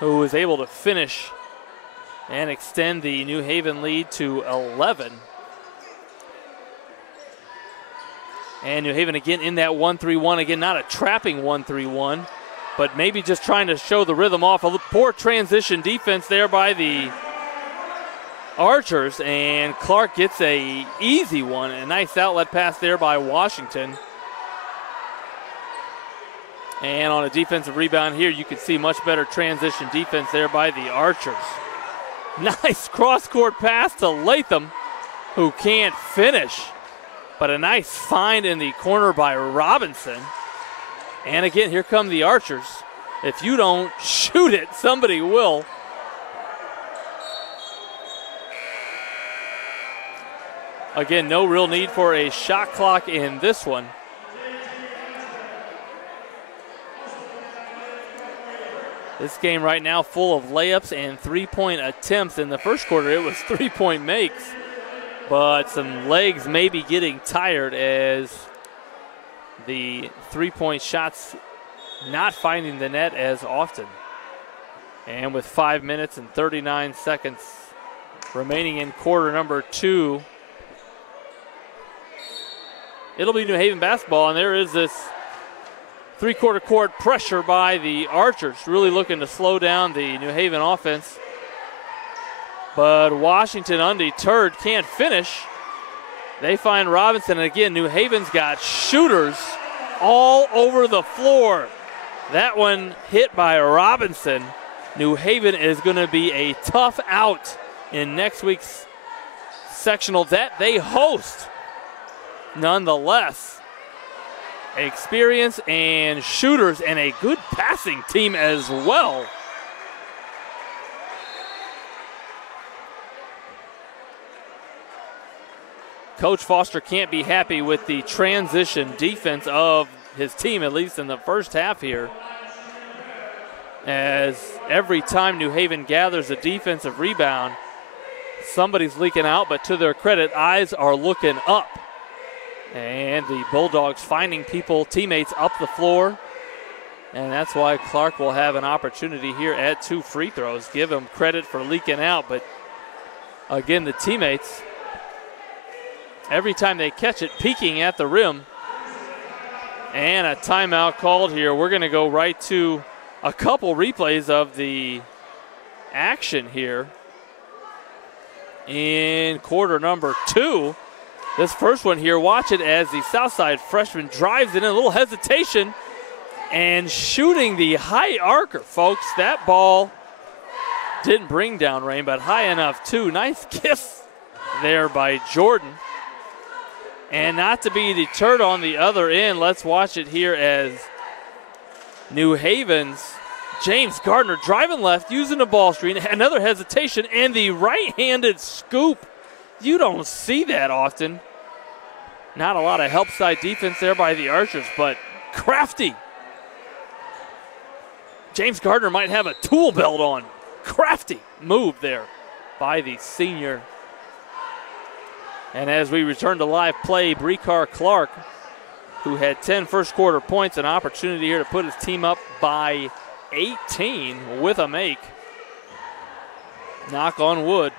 Who was able to finish and extend the New Haven lead to 11. And New Haven again in that 1-3-1. Again, not a trapping 1-3-1, but maybe just trying to show the rhythm off. A poor transition defense there by the Archers, and Clark gets a easy one. A nice outlet pass there by Washington. And on a defensive rebound here, you can see much better transition defense there by the Archers. Nice cross-court pass to Latham, who can't finish. But a nice find in the corner by Robinson. And again, here come the Archers. If you don't shoot it, somebody will. Again, no real need for a shot clock in this one. This game right now full of layups and three-point attempts. In the first quarter, it was three-point makes. But some legs may be getting tired as the three-point shots not finding the net as often. And with 5 minutes and 39 seconds remaining in quarter number two, it'll be New Haven basketball, and there is this three-quarter court pressure by the Archers, really looking to slow down the New Haven offense. But Washington, undeterred, can't finish. They find Robinson, and again, New Haven's got shooters all over the floor. That one hit by Robinson. New Haven is going to be a tough out in next week's sectional that they host. Nonetheless, experience and shooters and a good passing team as well. Coach Foster can't be happy with the transition defense of his team, at least in the first half here. As every time New Haven gathers a defensive rebound, somebody's leaking out, but to their credit, eyes are looking up. And the Bulldogs finding people, teammates up the floor. And that's why Clark will have an opportunity here at 2 free throws. Give him credit for leaking out, but again, the teammates, every time they catch it, peeking at the rim. And a timeout called here. We're going to go right to a couple replays of the action here in quarter number 2. This first one here, watch it as the Southside freshman drives it in, a little hesitation, and shooting the high arcer, folks. That ball didn't bring down rain, but high enough too. Nice kiss there by Jordan. And not to be deterred on the other end, let's watch it here as New Haven's James Gardner driving left, using the ball screen, another hesitation, and the right-handed scoop. You don't see that often. Not a lot of help side defense there by the Archers, but crafty. James Gardner might have a tool belt on. Crafty move there by the senior. And as we return to live play, Brekar Clark, who had 10 first quarter points, an opportunity here to put his team up by 18 with a make. Knock on wood.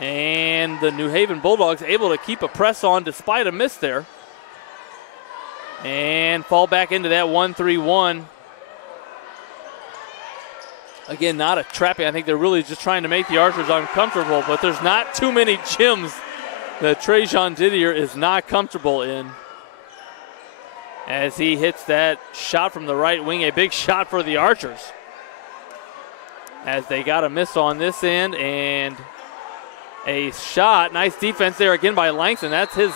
And the New Haven Bulldogs able to keep a press on despite a miss there. And fall back into that 1-3-1. Again, not a trapping. I think they're really just trying to make the Archers uncomfortable, but there's not too many gyms that Trajan Didier is not comfortable in. As he hits that shot from the right wing, a big shot for the Archers. As they got a miss on this end, and a shot. Nice defense there again by Langston. That's his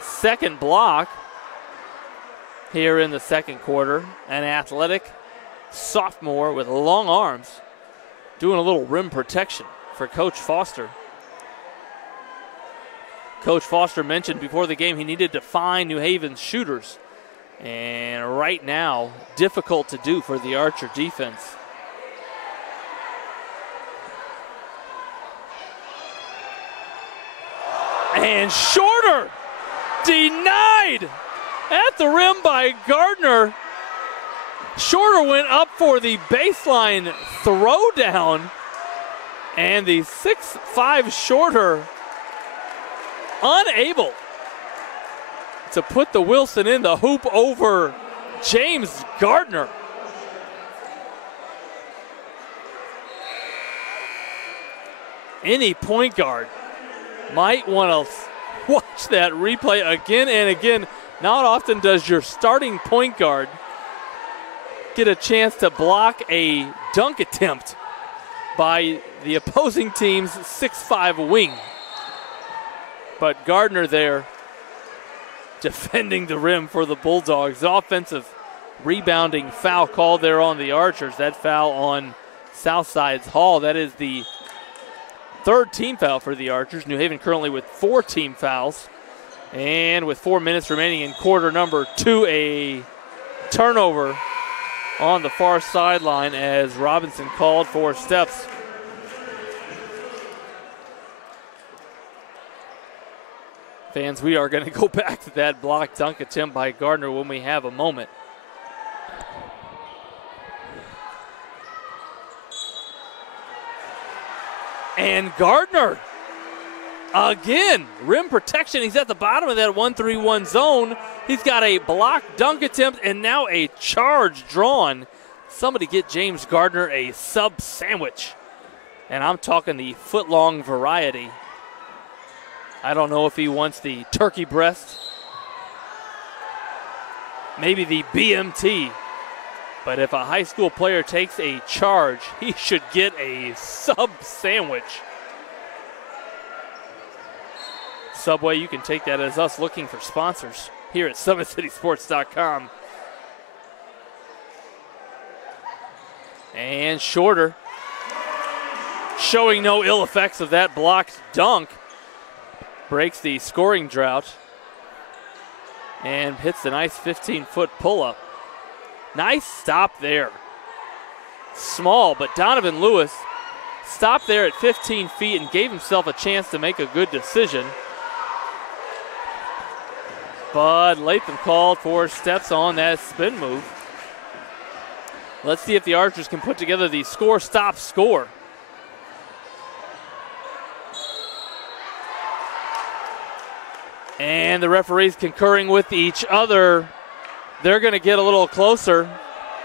second block here in the second quarter. An athletic sophomore with long arms doing a little rim protection for Coach Foster. Coach Foster mentioned before the game he needed to find New Haven's shooters. And right now, difficult to do for the Archer defense. And Shorter denied at the rim by Gardner. Shorter went up for the baseline throwdown. And the 6'5" Shorter unable to put the Wilson in the hoop over James Gardner. Any point guard might want to watch that replay again and again. Not often does your starting point guard get a chance to block a dunk attempt by the opposing team's 6'5" wing. But Gardner there defending the rim for the Bulldogs. Offensive rebounding foul called there on the Archers. That foul on Southside's Hall. That is the third team foul for the Archers. New Haven currently with 4 team fouls. And with 4 minutes remaining in quarter number 2, a turnover on the far sideline as Robinson called for steps. Fans, we are going to go back to that block dunk attempt by Gardner when we have a moment. And Gardner, again, rim protection. He's at the bottom of that 1-3-1 zone. He's got a block dunk attempt and now a charge drawn. Somebody get James Gardner a sub sandwich. And I'm talking the foot-long variety. I don't know if he wants the turkey breast maybe the BMT. But if a high school player takes a charge, he should get a sub sandwich. Subway, you can take that as us looking for sponsors here at SummitCitySports.com. And Shorter, showing no ill effects of that blocked dunk, breaks the scoring drought and hits a nice 15-foot pull-up. Nice stop there. Small, but Donovan Lewis stopped there at 15 feet and gave himself a chance to make a good decision. But Latham called for steps on that spin move. Let's see if the Archers can put together the score, stop, score. And the referees concurring with each other. They're going to get a little closer.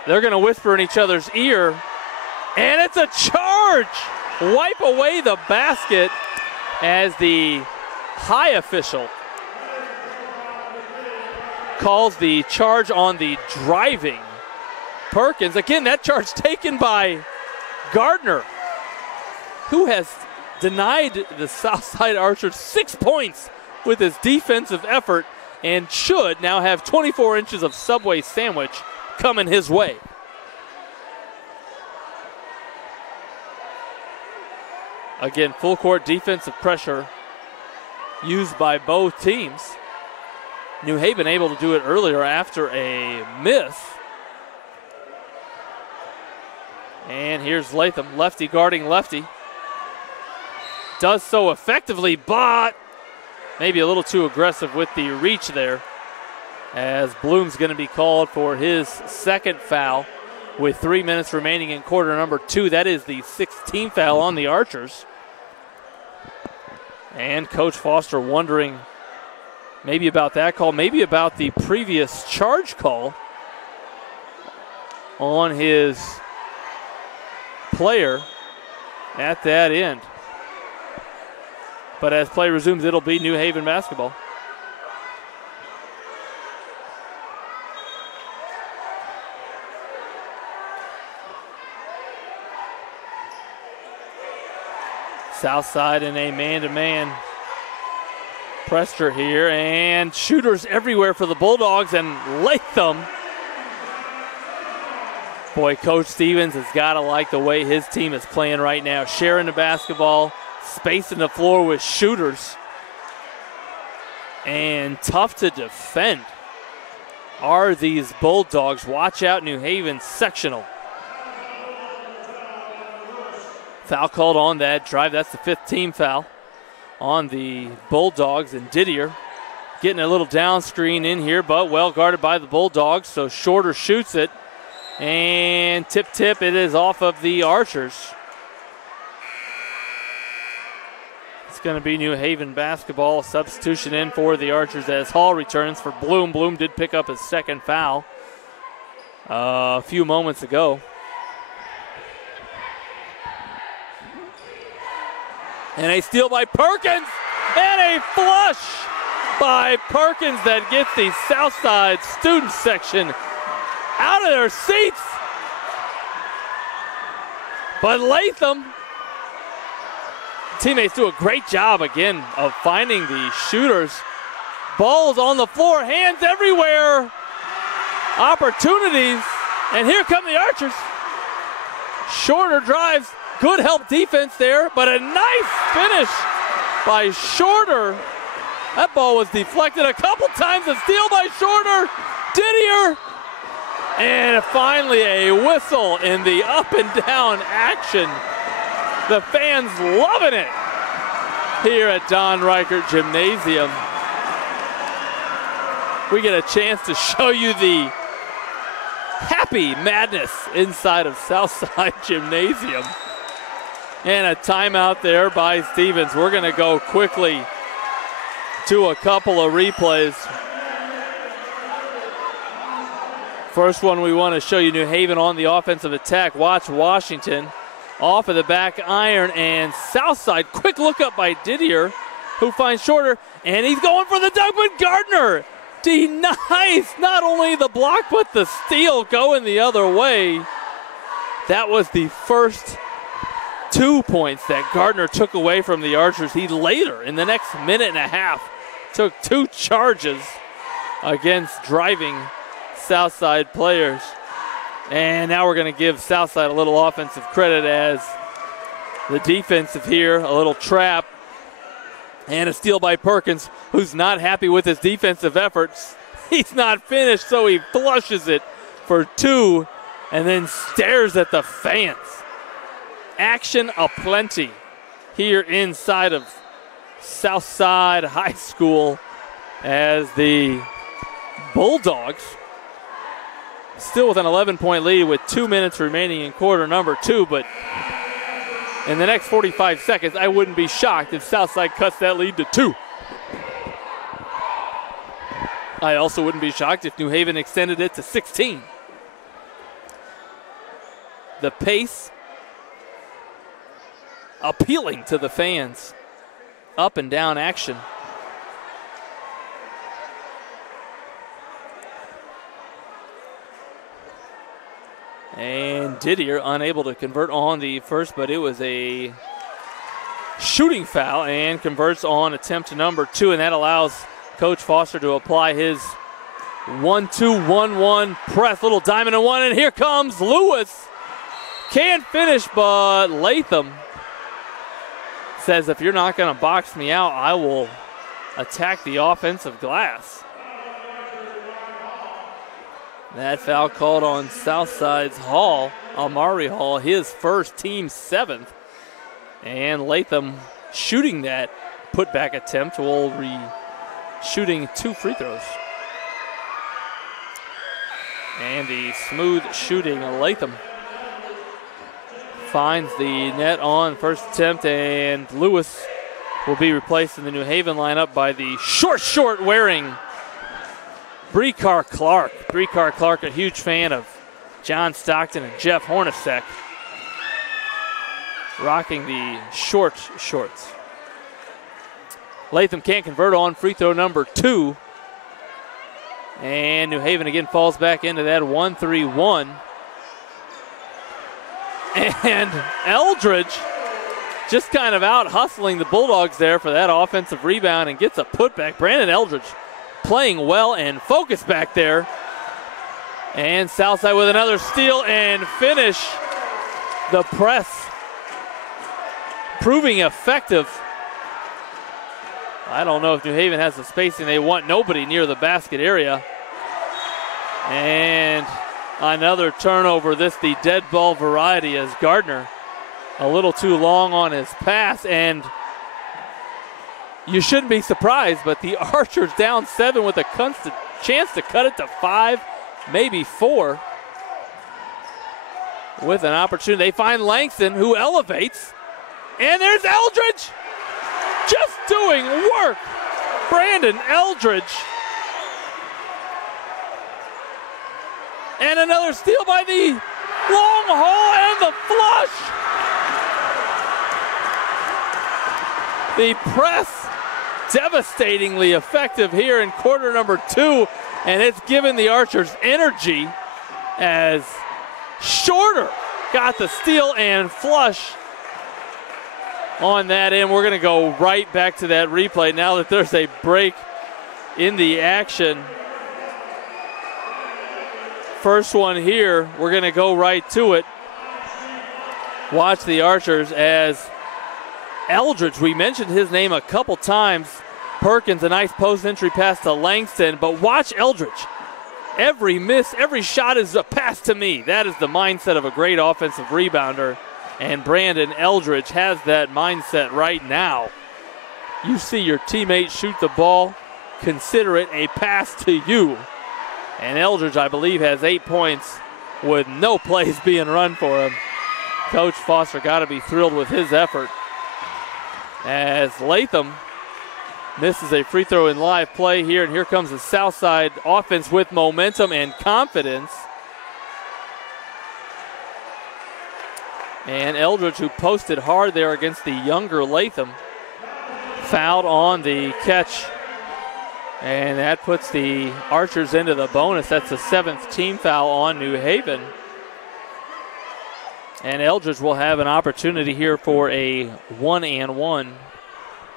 They're going to whisper in each other's ear. And it's a charge! Wipe away the basket as the high official calls the charge on the driving Perkins. Again, that charge taken by Gardner, who has denied the Southside Archers 6 points with his defensive effort and should now have 24 inches of Subway sandwich coming his way. Again, full court defensive pressure used by both teams. New Haven able to do it earlier after a miss. And here's Latham, lefty guarding lefty. Does so effectively, but maybe a little too aggressive with the reach there, as Bloom's going to be called for his second foul with 3 minutes remaining in quarter number 2. That is the 16th foul on the Archers. And Coach Foster wondering maybe about that call, maybe about the previous charge call on his player at that end. But as play resumes, it'll be New Haven basketball. Southside in a man-to-man pressure here, and shooters everywhere for the Bulldogs, and Latham. Boy, Coach Stevens has got to like the way his team is playing right now, sharing the basketball, spacing the floor with shooters, and tough to defend are these Bulldogs. Watch out, New Haven sectional. Foul called on that drive. That's the 5th team foul on the Bulldogs, and Didier getting a little down screen in here, but well guarded by the Bulldogs, so Shorter shoots it, and tip, it is off of the Archers. It's going to be New Haven basketball. Substitution in for the Archers as Hall returns for Bloom. Bloom did pick up his second foul a few moments ago. And a steal by Perkins, and a flush by Perkins that gets the Southside student section out of their seats. But Latham, teammates do a great job again of finding the shooters. Balls on the floor, hands everywhere, opportunities, and here come the Archers. Shorter drives. Good help defense there, but a nice finish by Shorter. That ball was deflected a couple times. A steal by Shorter. Didier. And finally a whistle in the up and down action. The fans loving it here at Don Reichert Gymnasium. We get a chance to show you the happy madness inside of Southside Gymnasium. And a timeout there by Stevens. We're going to go quickly to a couple of replays. First one we want to show you, New Haven on the offensive attack. Watch Washington off of the back iron, and Southside, quick look up by Didier, who finds Shorter, and he's going for the dunk, but Gardner denies not only the block but the steal going the other way. That was the first 2 points that Gardner took away from the Archers. He later, in the next minute and a half, took 2 charges against driving Southside players. And now we're going to give Southside a little offensive credit as the defensive here, a little trap. And a steal by Perkins, who's not happy with his defensive efforts. He's not finished, so he flushes it for 2 and then stares at the fans. Action aplenty here inside of Southside High School as the Bulldogs, still with an 11-point lead with 2 minutes remaining in quarter number 2, but in the next 45 seconds, I wouldn't be shocked if Southside cuts that lead to 2. I also wouldn't be shocked if New Haven extended it to 16. The pace appealing to the fans. Up and down action. And Didier unable to convert on the first, but it was a shooting foul and converts on attempt number 2, and that allows Coach Foster to apply his 1-2-1-1 press, little diamond and one, and here comes Lewis. Can't finish, but Latham says, if you're not going to box me out, I will attack the offensive glass. That foul called on Southside's Hall, Amari Hall, his first, team 7th. And Latham shooting that putback attempt will shooting 2 free throws. And the smooth shooting Latham finds the net on first attempt, and Lewis will be replaced in the New Haven lineup by the short wearing Brekar Clark. Brekar Clark, a huge fan of John Stockton and Jeff Hornacek, rocking the shorts. Latham can't convert on free throw number 2. And New Haven again falls back into that 1-3-1. And Eldridge just kind of out hustling the Bulldogs there for that offensive rebound and gets a putback. Brandon Eldridge playing well and focused back there. And Southside with another steal and finish. The press proving effective. I don't know if New Haven has the spacing they want. Nobody near the basket area. And another turnover, this the dead ball variety, as Gardner a little too long on his pass. And you shouldn't be surprised, but the Archers down 7 with a constant chance to cut it to 5, maybe 4. With an opportunity, they find Langston, who elevates. And there's Eldridge, just doing work. Brandon Eldridge. And another steal by the long haul and the flush. The press devastatingly effective here in quarter number 2, and it's given the Archers energy as Shorter got the steal and flush on that end. We're going to go right back to that replay now that there's a break in the action. First one here, we're going to go right to it. Watch the Archers as Eldridge, we mentioned his name a couple times. Perkins, a nice post entry pass to Langston, but watch Eldridge. Every miss, every shot is a pass to me. That is the mindset of a great offensive rebounder, and Brandon Eldridge has that mindset right now. You see your teammate shoot the ball, consider it a pass to you. And Eldridge, I believe, has 8 points with no plays being run for him. Coach Foster got to be thrilled with his effort, as Latham misses a free throw in live play here, and here comes the Southside offense with momentum and confidence. And Eldridge, who posted hard there against the younger Latham, fouled on the catch. And that puts the Archers into the bonus. That's the 7th team foul on New Haven. And Eldridge will have an opportunity here for a 1-and-1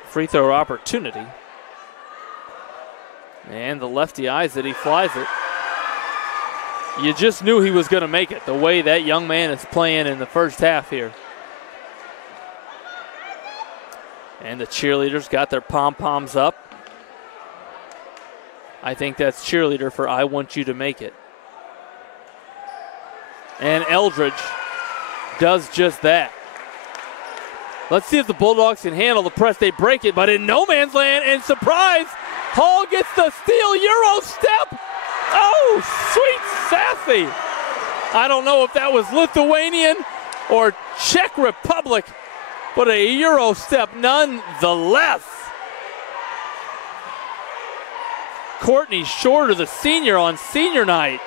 free throw opportunity. And the lefty eyes it, he flies it. You just knew he was going to make it, the way that young man is playing in the first half here. And the cheerleaders got their pom-poms up. I think that's cheerleader for I want you to make it. And Eldridge does just that. Let's see if the Bulldogs can handle the press. They break it, but in no man's land, and surprise, Hall gets the steal, Euro step. Oh, sweet sassy. I don't know if that was Lithuanian or Czech Republic, but a Euro step nonetheless. Courtney Shorter, the senior on senior night,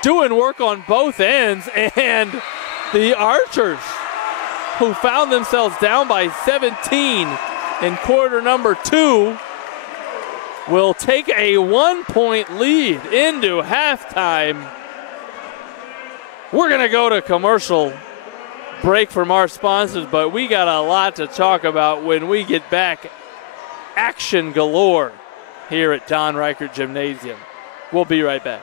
doing work on both ends, and the Archers, who found themselves down by 17 in quarter number 2, will take a 1-point lead into halftime. We're going to go to commercial break from our sponsors, but we got a lot to talk about when we get back. Action galore here at Don Reichert Gymnasium. We'll be right back.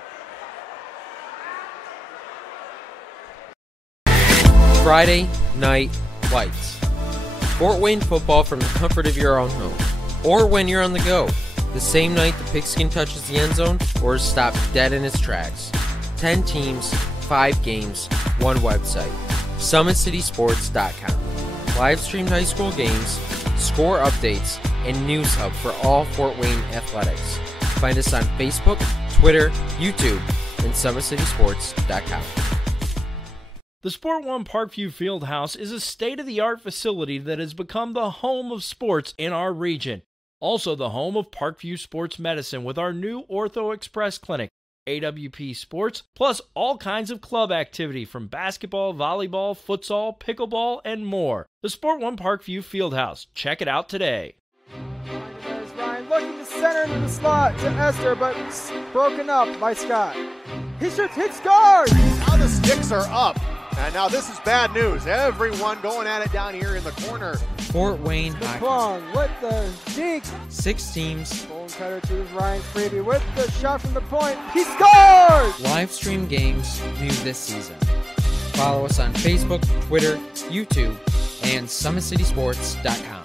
Friday Night Lights. Fort Wayne football from the comfort of your own home, or when you're on the go. The same night the pigskin touches the end zone or is stopped dead in its tracks. 10 teams, 5 games, 1 website. SummitCitySports.com. Live streamed high school games, score updates, and news hub for all Fort Wayne athletics. Find us on Facebook, Twitter, YouTube, and SummitCitySports.com. The Sport One Parkview Fieldhouse is a state-of-the-art facility that has become the home of sports in our region. Also the home of Parkview Sports Medicine with our new Ortho Express Clinic, AWP Sports, plus all kinds of club activity from basketball, volleyball, futsal, pickleball, and more. The Sport One Parkview Fieldhouse. Check it out today. There's Ryan looking to center into the slot to Esther, but broken up by Scott. He shoots, hits, scores! Now the sticks are up. And now this is bad news. Everyone going at it down here in the corner. Fort Wayne Hockey. With the deke. 6 teams. Bone cutter to Ryan Freeby with the shot from the point. He scores! Live stream games new this season. Follow us on Facebook, Twitter, YouTube, and SummitCitySports.com.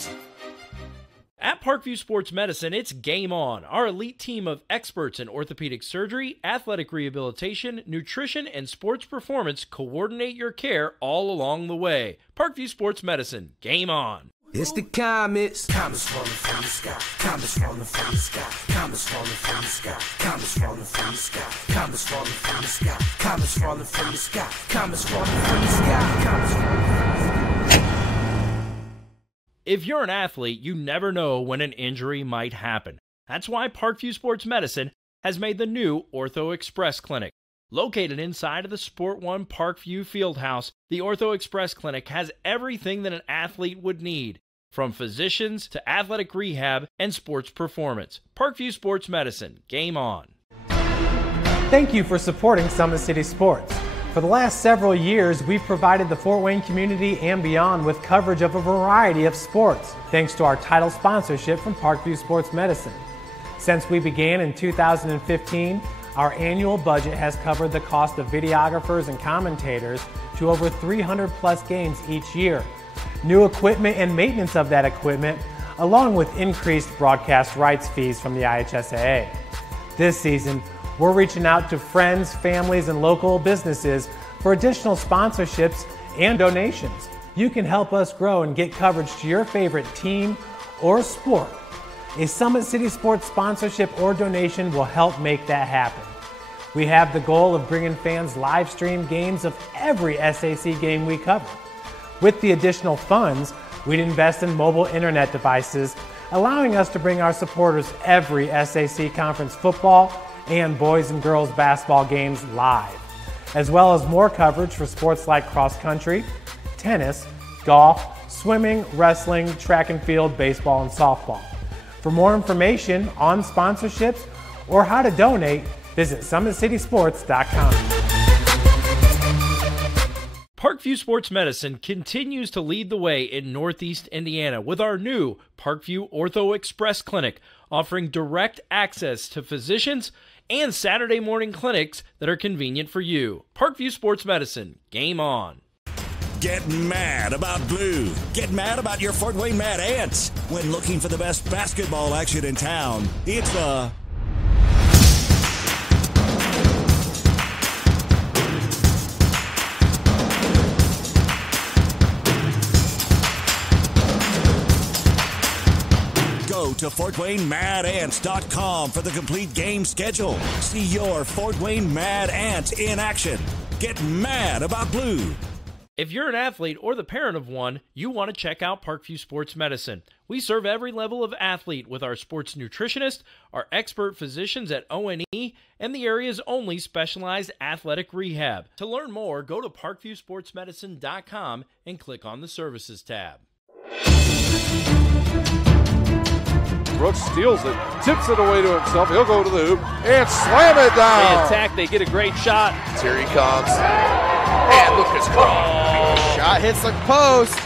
At Parkview Sports Medicine, it's game on. Our elite team of experts in orthopedic surgery, athletic rehabilitation, nutrition, and sports performance coordinate your care all along the way. Parkview Sports Medicine, game on. It's the comets. Comets falling from the sky. Comets falling from the sky. Comets falling from the sky. Comets falling from the sky. Comets falling from the sky. Comets falling from the sky. Comets falling from the sky. Comets falling from the sky. If you're an athlete, you never know when an injury might happen. That's why Parkview Sports Medicine has made the new Ortho Express Clinic. Located inside of the Sport One Parkview Fieldhouse, the Ortho Express Clinic has everything that an athlete would need, from physicians to athletic rehab and sports performance. Parkview Sports Medicine, game on. Thank you for supporting Summit City Sports. For the last several years, we've provided the Fort Wayne community and beyond with coverage of a variety of sports, thanks to our title sponsorship from Parkview Sports Medicine. Since we began in 2015, our annual budget has covered the cost of videographers and commentators to over 300 plus games each year. New equipment and maintenance of that equipment, along with increased broadcast rights fees from the IHSAA. This season, we're reaching out to friends, families, and local businesses for additional sponsorships and donations. You can help us grow and get coverage to your favorite team or sport. A Summit City Sports sponsorship or donation will help make that happen. We have the goal of bringing fans live stream games of every SAC game we cover. With the additional funds, we'd invest in mobile internet devices, allowing us to bring our supporters every SAC conference football and boys and girls basketball games live, as well as more coverage for sports like cross country, tennis, golf, swimming, wrestling, track and field, baseball, and softball. For more information on sponsorships or how to donate, visit SummitCitySports.com. Parkview Sports Medicine continues to lead the way in Northeast Indiana with our new Parkview Ortho Express Clinic, offering direct access to physicians and Saturday morning clinics that are convenient for you. Parkview Sports Medicine, game on. Get mad about blue. Get mad about your Fort Wayne Mad Ants. When looking for the best basketball action in town, it's the Go to FortWayneMadAnts.com for the complete game schedule. See your Fort Wayne Mad Ant in action. Get mad about blue. If you're an athlete or the parent of one, you want to check out Parkview Sports Medicine. We serve every level of athlete with our sports nutritionist, our expert physicians at O&E, and the area's only specialized athletic rehab. To learn more, go to ParkviewSportsMedicine.com and click on the Services tab. Brooks steals it, tips it away to himself. He'll go to the hoop and slam it down. They attack, they get a great shot. Here he comes. And look at his cross. Shot hits the post.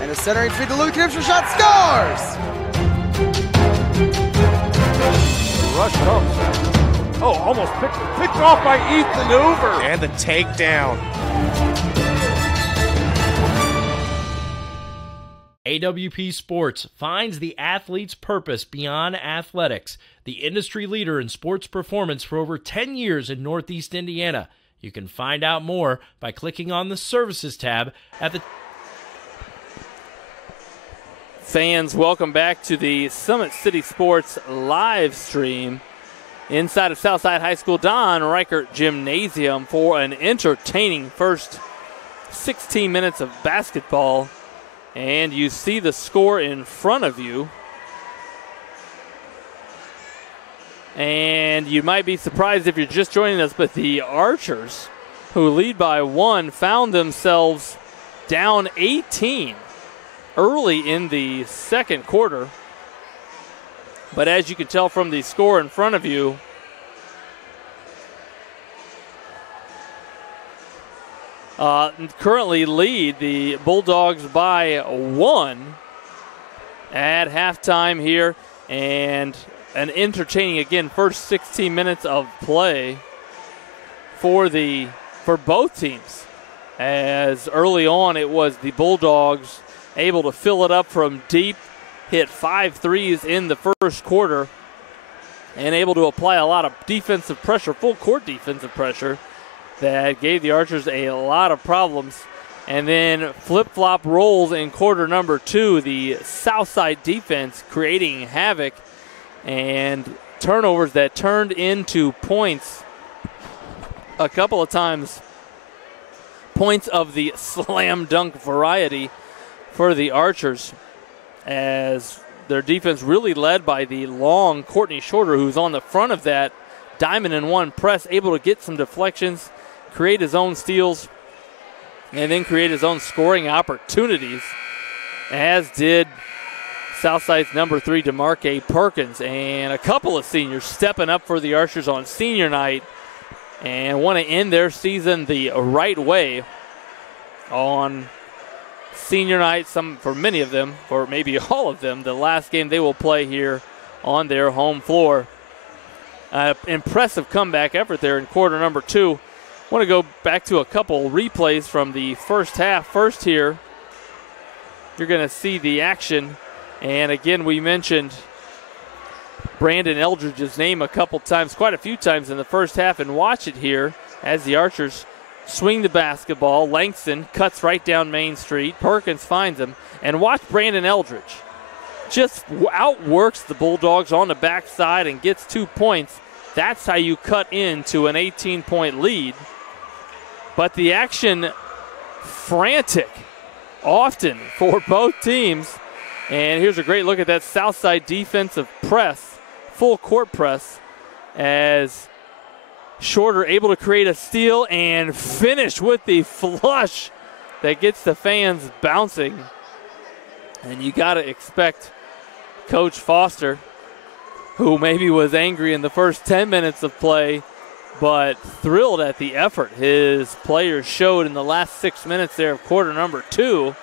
And the centering feed to Louis Knipscher. Shot scores! Rush comes. Oh, almost picked off by Ethan Hoover. And the takedown. AWP Sports finds the athlete's purpose beyond athletics, the industry leader in sports performance for over 10 years in Northeast Indiana. You can find out more by clicking on the Services tab at the... Fans, welcome back to the Summit City Sports live stream inside of Southside High School Don Reichert Gymnasium for an entertaining first 16 minutes of basketball. And you see the score in front of you. And you might be surprised if you're just joining us, but the Archers, who lead by 1, found themselves down 18 early in the second quarter. But as you can tell from the score in front of you, currently lead the Bulldogs by 1 at halftime here, and an entertaining, again, first 16 minutes of play for both teams, as early on it was the Bulldogs able to fill it up from deep, hit 5 threes in the first quarter, and able to apply a lot of defensive pressure, full court defensive pressure, that gave the Archers a lot of problems. And then flip-flop rolls in quarter number 2, the Southside defense creating havoc and turnovers that turned into points a couple of times, points of the slam dunk variety for the Archers, as their defense really led by the long Courtney Shorter, who's on the front of that diamond and one press, able to get some deflections, create his own steals, and then create his own scoring opportunities, as did Southside's number 3, DeMarque Perkins. And a couple of seniors stepping up for the Archers on senior night and want to end their season the right way on senior night. For many of them, or maybe all of them, the last game they will play here on their home floor. Impressive comeback effort there in quarter number 2. Want to go back to a couple replays from the first half. First here, you're going to see the action. And again, we mentioned Brandon Eldridge's name a couple times, quite a few times in the first half. And watch it here as the Archers swing the basketball. Langston cuts right down Main Street. Perkins finds him. And watch Brandon Eldridge. Just outworks the Bulldogs on the backside and gets 2 points. That's how you cut into an 18-point lead. But the action frantic often for both teams. And here's a great look at that Southside defensive press, full court press, as Shorter able to create a steal and finish with the flush that gets the fans bouncing. And you got to expect Coach Foster who maybe was angry in the first 10 minutes of play, but thrilled at the effort his players showed in the last 6 minutes there of quarter number 2.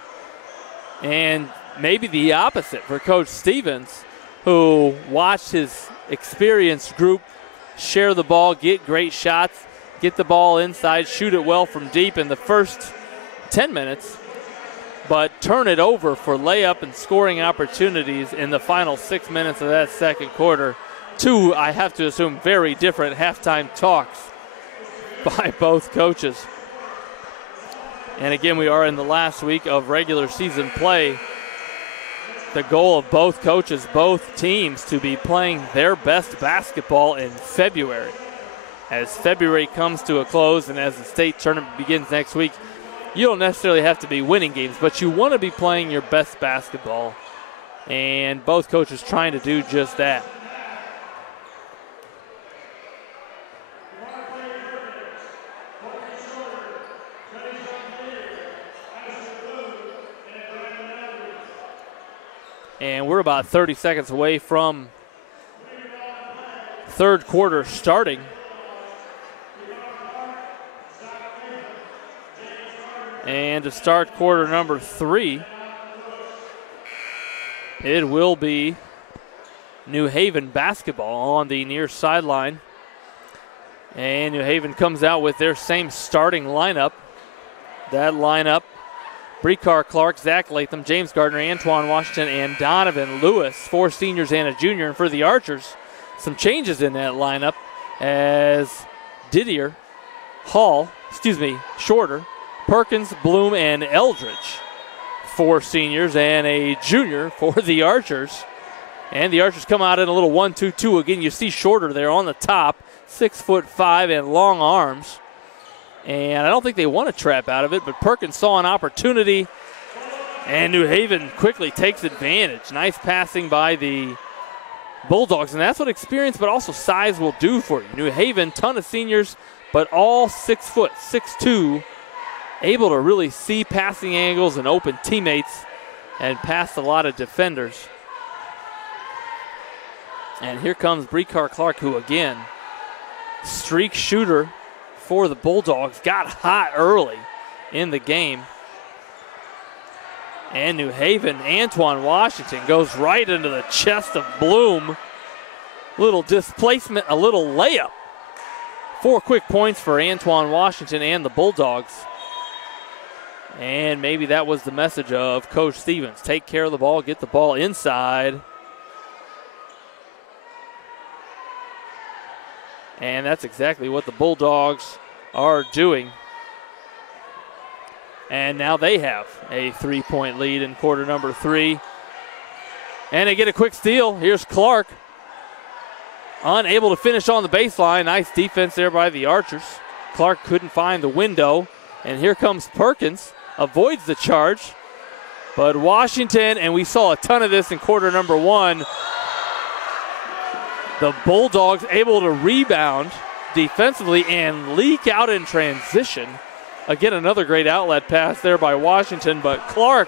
And maybe the opposite for Coach Stevens, who watched his experienced group share the ball, get great shots, get the ball inside, shoot it well from deep in the first 10 minutes, but turn it over for layup and scoring opportunities in the final 6 minutes of that second quarter. 2, I have to assume, very different halftime talks by both coaches. And again, we are in the last week of regular season play. The goal of both coaches, both teams, to be playing their best basketball in February. As February comes to a close and as the state tournament begins next week, you don't necessarily have to be winning games, but you want to be playing your best basketball. And both coaches trying to do just that. And we're about 30 seconds away from third quarter starting. And to start quarter number 3, it will be New Haven basketball on the near sideline. And New Haven comes out with their same starting lineup. That lineup: Brekar Clark, Zach Latham, James Gardner, Antoine Washington, and Donovan Lewis. 4 seniors and a junior. And for the Archers, some changes in that lineup as Didier, Shorter, Perkins, Bloom, and Eldridge. 4 seniors and a junior for the Archers. And the Archers come out in a little 1-2-2. Again, you see Shorter there on the top, 6'5" and long arms. And I don't think they want to trap out of it, but Perkins saw an opportunity, and New Haven quickly takes advantage. Nice passing by the Bulldogs, and that's what experience but also size will do for you. New Haven, ton of seniors, but all 6 foot, 6'2", able to really see passing angles and open teammates and pass a lot of defenders. And here comes Brekar Clark, who again, streak shooter for the Bulldogs, got hot early in the game. And New Haven, Antoine Washington goes right into the chest of Bloom. Little displacement, a little layup. 4 quick points for Antoine Washington and the Bulldogs. And maybe that was the message of Coach Stevens. Take care of the ball, get the ball inside. And that's exactly what the Bulldogs are doing. And now they have a 3-point lead in quarter number 3. And they get a quick steal. Here's Clark. Unable to finish on the baseline. Nice defense there by the Archers. Clark couldn't find the window. And here comes Perkins. Avoids the charge. But Washington, and we saw a ton of this in quarter number 1. The Bulldogs able to rebound defensively and leak out in transition. Again, another great outlet pass there by Washington, but Clark,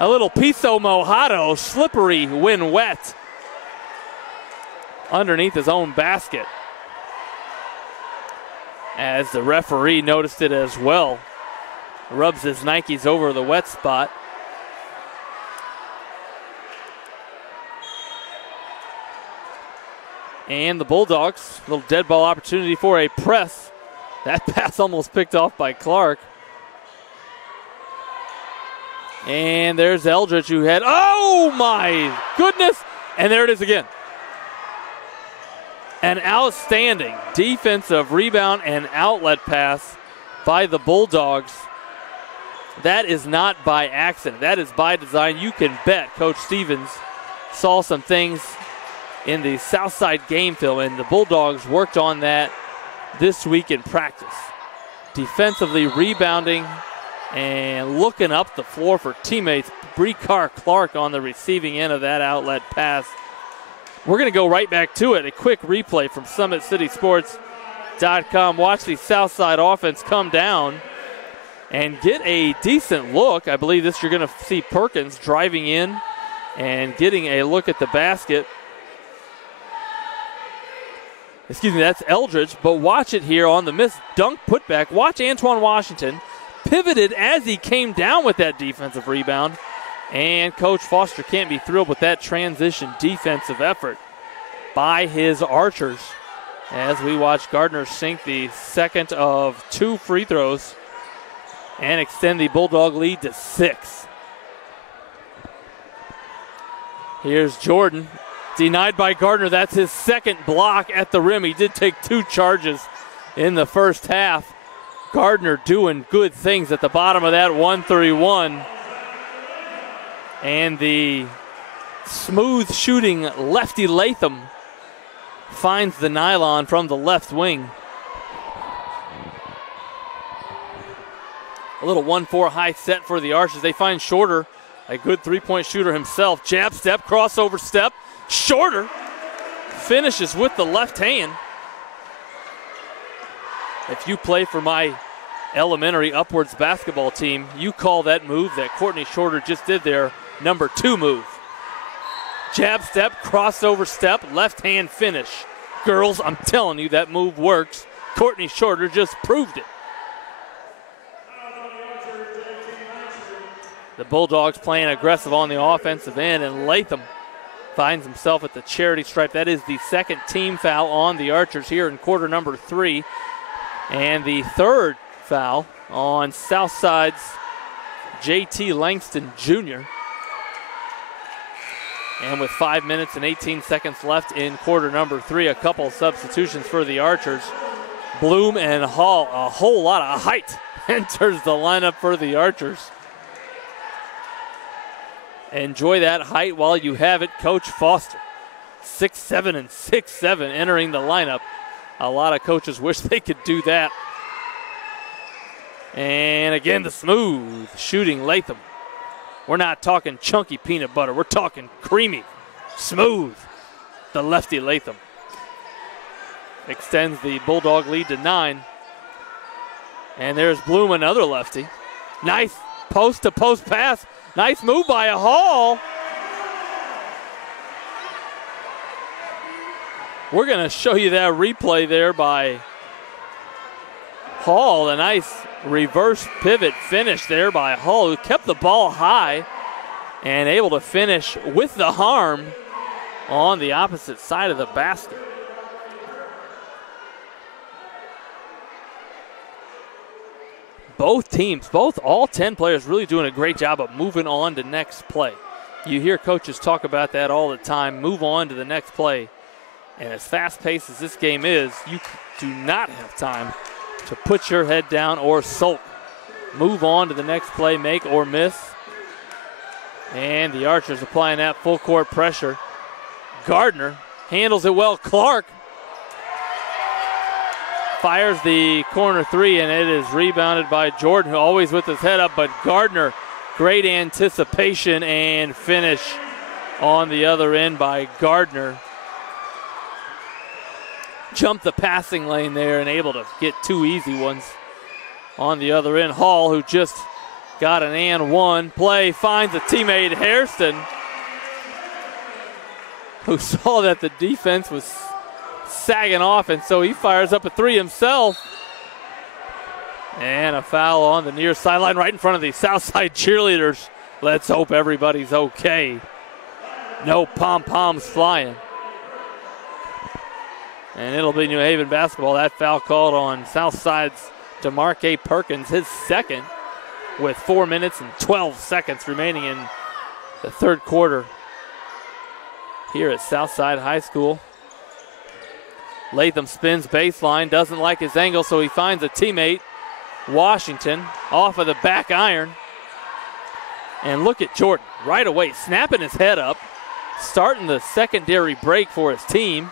a little piso mojado, slippery when wet, underneath his own basket. As the referee noticed it as well. Rubs his Nikes over the wet spot. And the Bulldogs, a little dead ball opportunity for a press. That pass almost picked off by Clark. And there's Eldridge who had, oh my goodness! And there it is again. An outstanding defensive rebound and outlet pass by the Bulldogs. That is not by accident. That is by design. You can bet Coach Stevens saw some things in the Southside game film, and the Bulldogs worked on that this week in practice. Defensively rebounding and looking up the floor for teammates. Brekar Clark on the receiving end of that outlet pass. We're going to go right back to it. A quick replay from SummitCitySports.com. Watch the Southside offense come down and get a decent look. I believe this you're going to see Perkins driving in and getting a look at the basket. That's Eldridge, but watch it here on the missed dunk putback. Watch Antoine Washington pivoted as he came down with that defensive rebound. And Coach Foster can't be thrilled with that transition defensive effort by his Archers as we watch Gardner sink the second of 2 free throws and extend the Bulldog lead to 6. Here's Jordan. Denied by Gardner. That's his second block at the rim. He did take 2 charges in the first half. Gardner doing good things at the bottom of that 1-3-1. And the smooth shooting lefty Latham finds the nylon from the left wing. A little 1-4 high set for the Archers. They find Shorter, a good three-point shooter himself. Jab step, crossover step. Shorter finishes with the left hand. If you play for my elementary upwards basketball team, you call that move that Courtney Shorter just did there number 2 move. Jab step, crossover step, left hand finish. Girls, I'm telling you, that move works. Courtney Shorter just proved it. The Bulldogs playing aggressive on the offensive end, and Latham finds himself at the charity stripe. That is the second team foul on the Archers here in quarter number 3. And the third foul on Southside's JT Langston Jr. And with 5 minutes and 18 seconds left in quarter number 3, a couple of substitutions for the Archers. Bloom and Hall, a whole lot of height, enters the lineup for the Archers. Enjoy that height while you have it, Coach Foster. 6'7" and 6'7" entering the lineup. A lot of coaches wish they could do that. And again, the smooth shooting Latham. We're not talking chunky peanut butter. We're talking creamy, smooth. The lefty Latham extends the Bulldog lead to 9. And there's Bloom, another lefty. Nice post-to-post pass. Nice move by a Hall. We're going to show you that replay there by Hall. A nice reverse pivot finish there by Hall, who kept the ball high and able to finish with the harm on the opposite side of the basket. Both teams, all 10 players really doing a great job of moving on to next play. You hear coaches talk about that all the time, move on to the next play. And as fast-paced as this game is, you do not have time to put your head down or sulk. Move on to the next play, make or miss. And the Archers applying that full court pressure. Gardner handles it well. Clark fires the corner 3, and it is rebounded by Jordan, who always with his head up, but Gardner, great anticipation and finish on the other end by Gardner. Jumped the passing lane there and able to get 2 easy ones on the other end. Hall, who just got an and 1 play, finds a teammate, Hairston, who saw that the defense was sagging off, and so he fires up a 3 himself. And a foul on the near sideline right in front of the Southside cheerleaders. Let's hope everybody's okay. No pom-poms flying. And it'll be New Haven basketball. That foul called on Southside's DeMarque Perkins, his second, with 4 minutes and 12 seconds remaining in the third quarter here at Southside High School. Latham spins baseline, doesn't like his angle, so he finds a teammate, Washington, off of the back iron. And look at Jordan right away, snapping his head up, starting the secondary break for his team.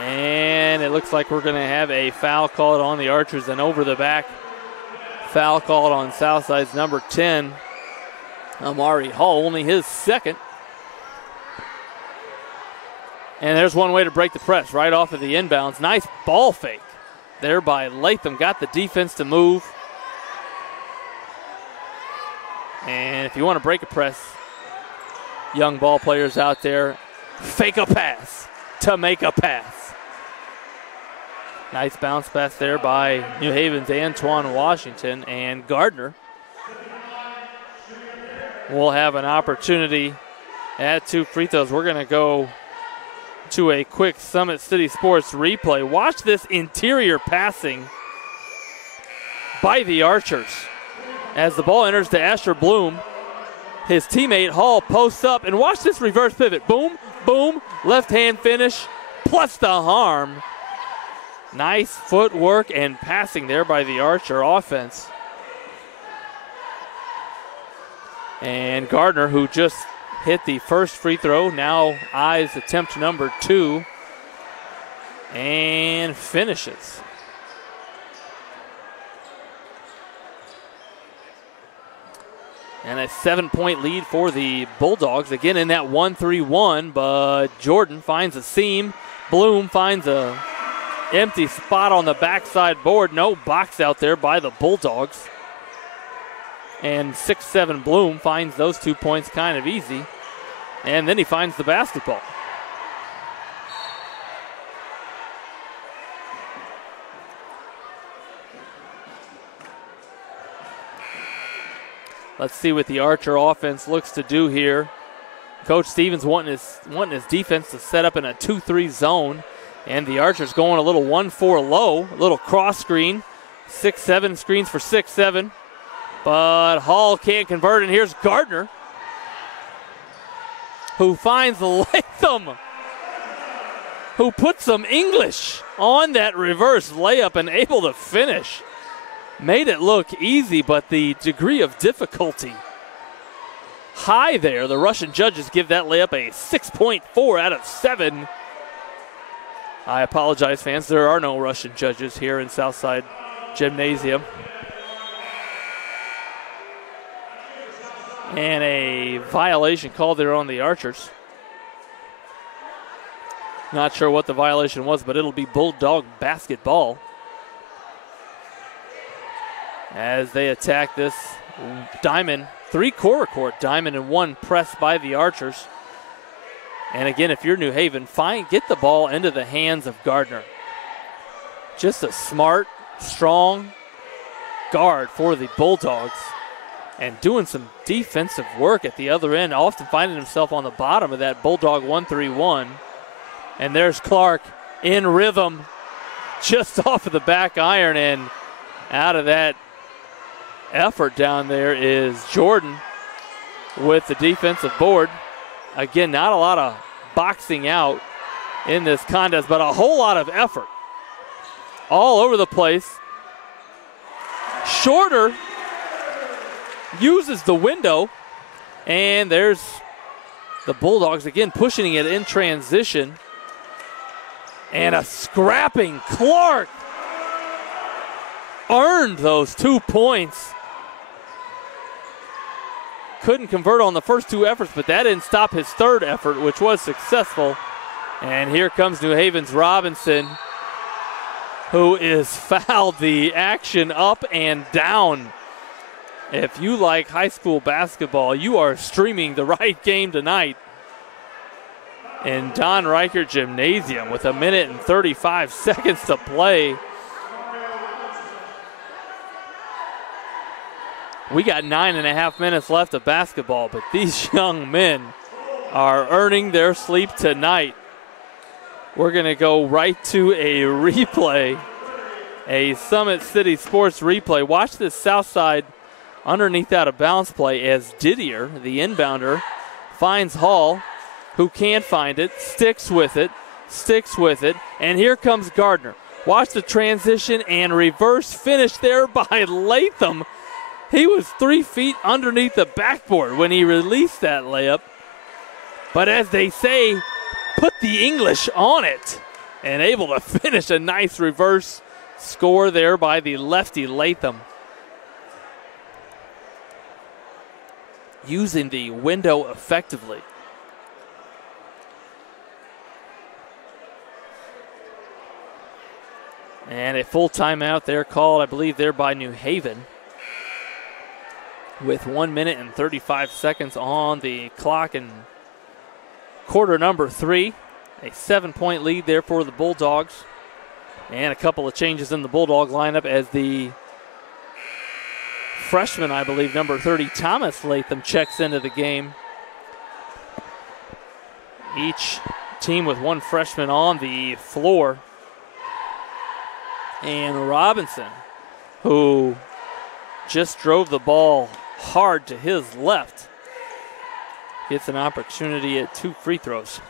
And it looks like we're going to have a foul called on the Archers, and over the back foul called on Southside's number 10, Amari Hall, only his second. And there's one way to break the press, right off of the inbounds. Nice ball fake there by Latham. Got the defense to move. And if you want to break a press, young ball players out there, fake a pass to make a pass. Nice bounce pass there by New Haven's Antoine Washington, and Gardner will have an opportunity at 2 free throws. We're going to go to a quick Summit City Sports replay. Watch this interior passing by the Archers. As the ball enters to Asher Bloom, his teammate Hall posts up, and watch this reverse pivot. Boom, boom, left hand finish, plus the harm. Nice footwork and passing there by the Archer offense. And Gardner, who just hit the first free throw, now eyes attempt number 2 and finishes. And a 7-point lead for the Bulldogs. Again in that 1-3-1, but Jordan finds a seam. Bloom finds a empty spot on the backside board. No box out there by the Bulldogs. And 6'7" Bloom finds those 2 points kind of easy. And then he finds the basketball. Let's see what the Archer offense looks to do here. Coach Stevens wanting his defense to set up in a 2-3 zone. And the Archers going a little 1-4 low, a little cross screen. 6-7 screens for 6-7. But Hall can't convert, and here's Gardner, who finds Latham, who puts some English on that reverse layup and able to finish. Made it look easy, but the degree of difficulty high there. The Russian judges give that layup a 6.4 out of 7. I apologize, fans. There are no Russian judges here in Southside Gymnasium. And a violation called there on the Archers. Not sure what the violation was, but it'll be Bulldog basketball as they attack this diamond, 3-quarter court diamond and 1 press by the Archers. And again, if you're New Haven, get the ball into the hands of Gardner. Just a smart, strong guard for the Bulldogs. And doing some defensive work at the other end, often finding himself on the bottom of that Bulldog 1-3-1. And there's Clark in rhythm, just off of the back iron, and out of that effort down there is Jordan with the defensive board. Again, not a lot of boxing out in this contest, but a whole lot of effort all over the place. Shorter uses the window, and there's the Bulldogs again pushing it in transition. And a scrapping Clark earned those 2 points. Couldn't convert on the first 2 efforts, but that didn't stop his third effort, which was successful. And here comes New Haven's Robinson, who is fouled. The action up and down. If you like high school basketball, you are streaming the right game tonight. In Don Reichert Gymnasium with 1 minute and 35 seconds to play. We got 9.5 minutes left of basketball, but these young men are earning their sleep tonight. We're going to go right to a replay, a Summit City Sports replay. Watch this Southside underneath out of bounds play as Didier, the inbounder, finds Hall, who can't find it, sticks with it, and here comes Gardner. Watch the transition and reverse finish there by Latham. He was 3 feet underneath the backboard when he released that layup. But as they say, put the English on it and able to finish a nice reverse score there by the lefty Latham. Using the window effectively. And a full timeout there called, I believe, there by New Haven. With 1 minute and 35 seconds on the clock and quarter number 3. A 7-point lead there for the Bulldogs. And a couple of changes in the Bulldog lineup as the freshman, I believe, number 30, Thomas Latham, checks into the game. Each team with one freshman on the floor. And Robinson, who just drove the ball hard to his left, gets an opportunity at 2 free throws.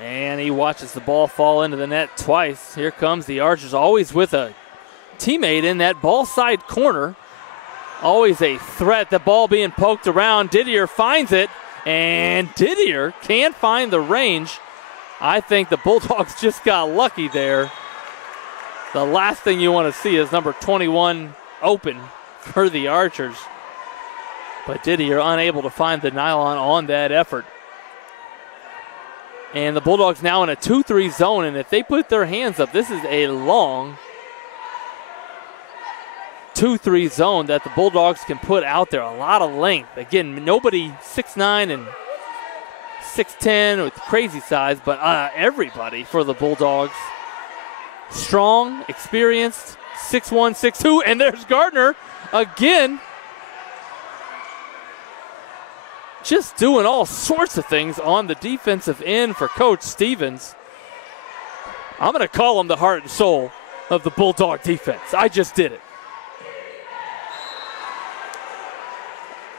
And he watches the ball fall into the net twice. Here comes the Archers, always with a teammate in that ball side corner. Always a threat, the ball being poked around. Didier finds it, and Didier can't find the range. I think the Bulldogs just got lucky there. The last thing you want to see is number 21 open for the Archers. But Didier unable to find the nylon on that effort. And the Bulldogs now in a 2-3 zone, and if they put their hands up, this is a long 2-3 zone that the Bulldogs can put out there. A lot of length. Again, nobody 6'9" and 6'10" with crazy size, but everybody for the Bulldogs. Strong, experienced, 6'1", 6'2", and there's Gardner again. Just doing all sorts of things on the defensive end for Coach Stevens. I'm going to call him the heart and soul of the Bulldog defense. I just did it.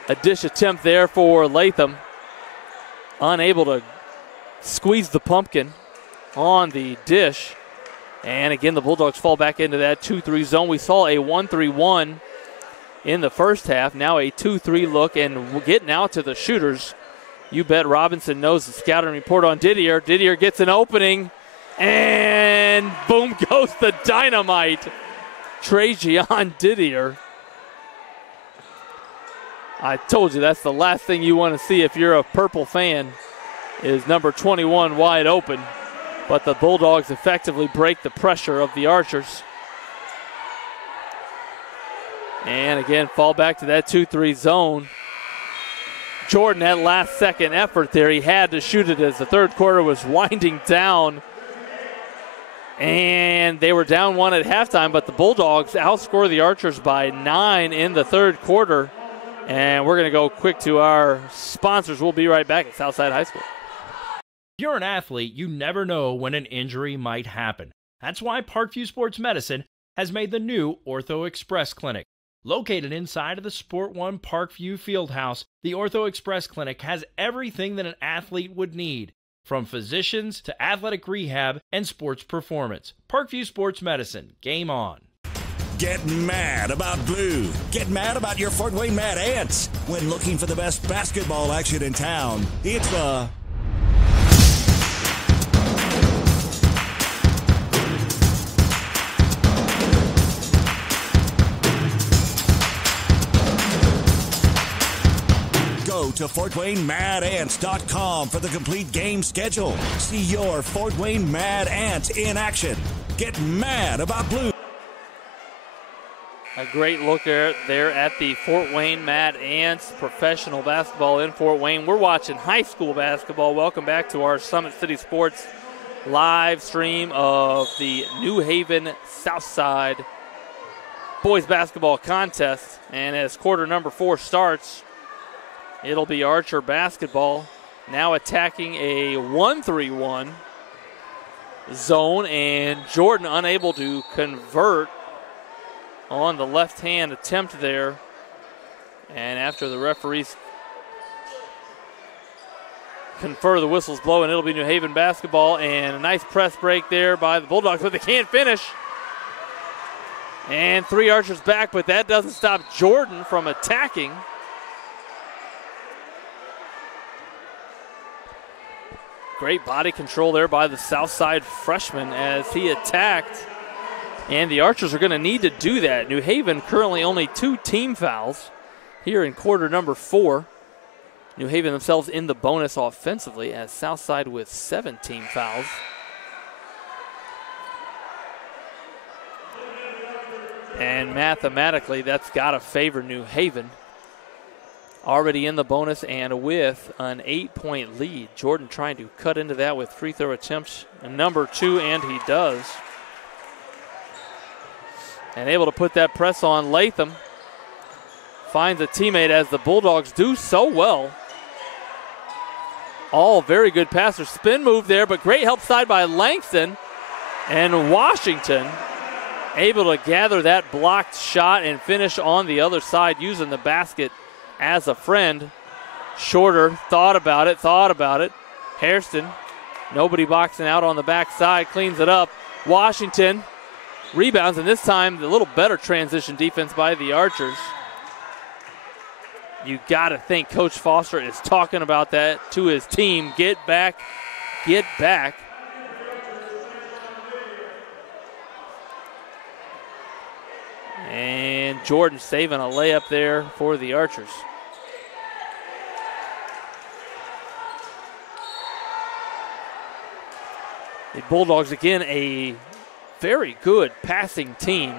A dish attempt there for Latham. Unable to squeeze the pumpkin on the dish. And again, the Bulldogs fall back into that 2-3 zone. We saw a 1-3-1 in the first half. Now a 2-3 look, and getting out to the shooters. You bet Robinson knows the scouting report on Didier. Didier gets an opening, and boom goes the dynamite. Trajan Didier. I told you that's the last thing you want to see if you're a purple fan, is number 21 wide open. But the Bulldogs effectively break the pressure of the Archers. And again, fall back to that 2-3 zone. Jordan, that last second effort there, he had to shoot it as the third quarter was winding down. And they were down 1 at halftime, but the Bulldogs outscore the Archers by 9 in the third quarter. And we're going to go quick to our sponsors. We'll be right back at Southside High School. If you're an athlete, you never know when an injury might happen. That's why Parkview Sports Medicine has made the new Ortho Express Clinic. Located inside of the Sport One Parkview Fieldhouse, the Ortho Express Clinic has everything that an athlete would need, from physicians to athletic rehab and sports performance. Parkview Sports Medicine, game on. Get mad about blue. Get mad about your Fort Wayne Mad Ants. When looking for the best basketball action in town, it's the Go to FortWayneMadAnts.com for the complete game schedule. See your Fort Wayne Mad Ants in action. Get mad about blue. A great look there at the Fort Wayne Mad Ants professional basketball in Fort Wayne. We're watching high school basketball. Welcome back to our Summit City Sports live stream of the New Haven Southside boys basketball contest. And as quarter number 4 starts, it'll be Archer basketball now attacking a 1-3-1 zone, and Jordan unable to convert on the left-hand attempt there. And after the referees confer, the whistles blow, and it'll be New Haven basketball. And a nice press break there by the Bulldogs, but they can't finish. And 3 Archers back, but that doesn't stop Jordan from attacking. Great body control there by the Southside freshman as he attacked. And the Archers are going to need to do that. New Haven currently only 2 team fouls here in quarter number 4. New Haven themselves in the bonus offensively as Southside with 7 team fouls. And mathematically, that's got to favor New Haven. already in the bonus and with an 8-point lead. Jordan trying to cut into that with free throw attempts number 2, and he does. And able to put that press on. Latham finds a teammate as the Bulldogs do so well. All very good passers. Spin move there, but great help side by Langston. And Washington able to gather that blocked shot and finish on the other side using the basket as a friend. Shorter, thought about it. Hairston, nobody boxing out on the backside, cleans it up. Washington rebounds, and this time a little better transition defense by the Archers. You got to think Coach Foster is talking about that to his team. Get back, get back. And Jordan saving a layup there for the Archers. The Bulldogs, again, a very good passing team.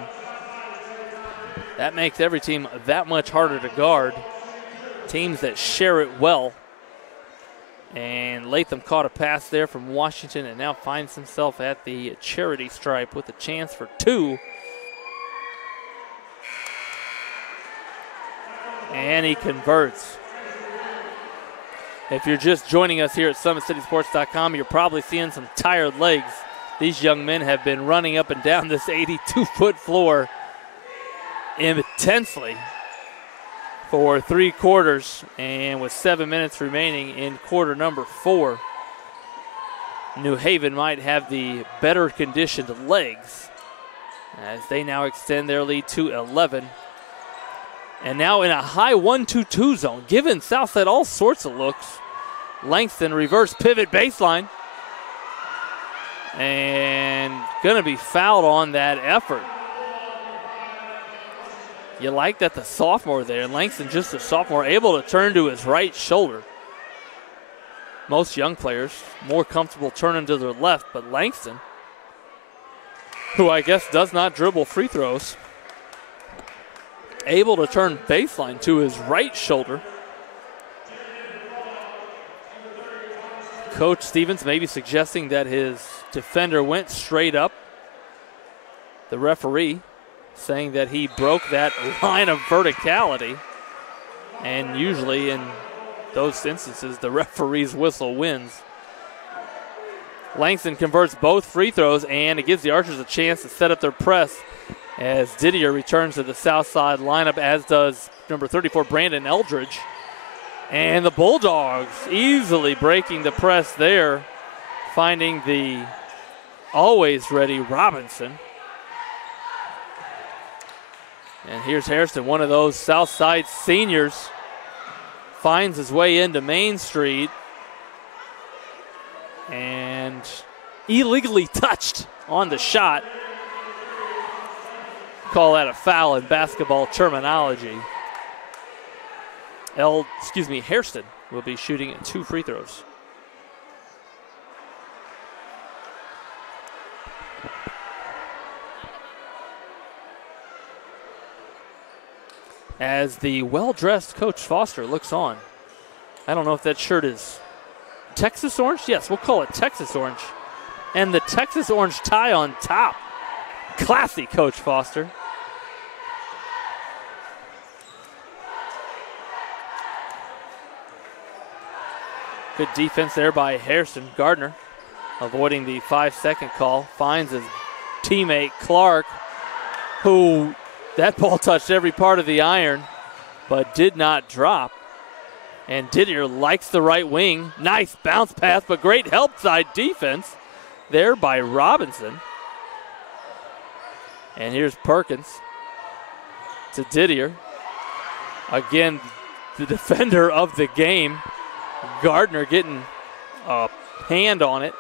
That makes every team that much harder to guard. Teams that share it well. And Latham caught a pass there from Washington and now finds himself at the charity stripe with a chance for 2. And he converts. If you're just joining us here at SummitCitySports.com, you're probably seeing some tired legs. These young men have been running up and down this 82-foot floor intensely for 3 quarters, and with 7 minutes remaining in quarter number 4, New Haven might have the better conditioned legs as they now extend their lead to 11. And now in a high 1-2-2 zone, giving Southside all sorts of looks. Langston reverse pivot baseline. And going to be fouled on that effort. You like that the sophomore there, Langston just a sophomore, able to turn to his right shoulder. Most young players more comfortable turning to their left, but Langston, who I guess does not dribble free throws, able to turn baseline to his right shoulder. Coach Stevens maybe suggesting that his defender went straight up. The referee saying that he broke that line of verticality. And usually in those instances, the referee's whistle wins. Langston converts both free throws, and it gives the Archers a chance to set up their press as Didier returns to the south side lineup, as does number 34, Brandon Eldridge. And the Bulldogs easily breaking the press there, finding the always ready Robinson. And here's Hairston, one of those south side seniors, finds his way into Main Street and illegally touched on the shot. Call that a foul in basketball terminology. Hairston will be shooting 2 free throws. As the well-dressed Coach Foster looks on. I don't know if that shirt is Texas orange. Yes, we'll call it Texas orange. And the Texas orange tie on top. Classy, Coach Foster. Good defense there by Hairston. Gardner avoiding the 5-second call. Finds his teammate Clark, who that ball touched every part of the iron but did not drop. And Didier likes the right wing. Nice bounce pass, but great help side defense there by Robinson. And here's Perkins to Didier. Again, the defender of the game. Gardner getting a hand on it,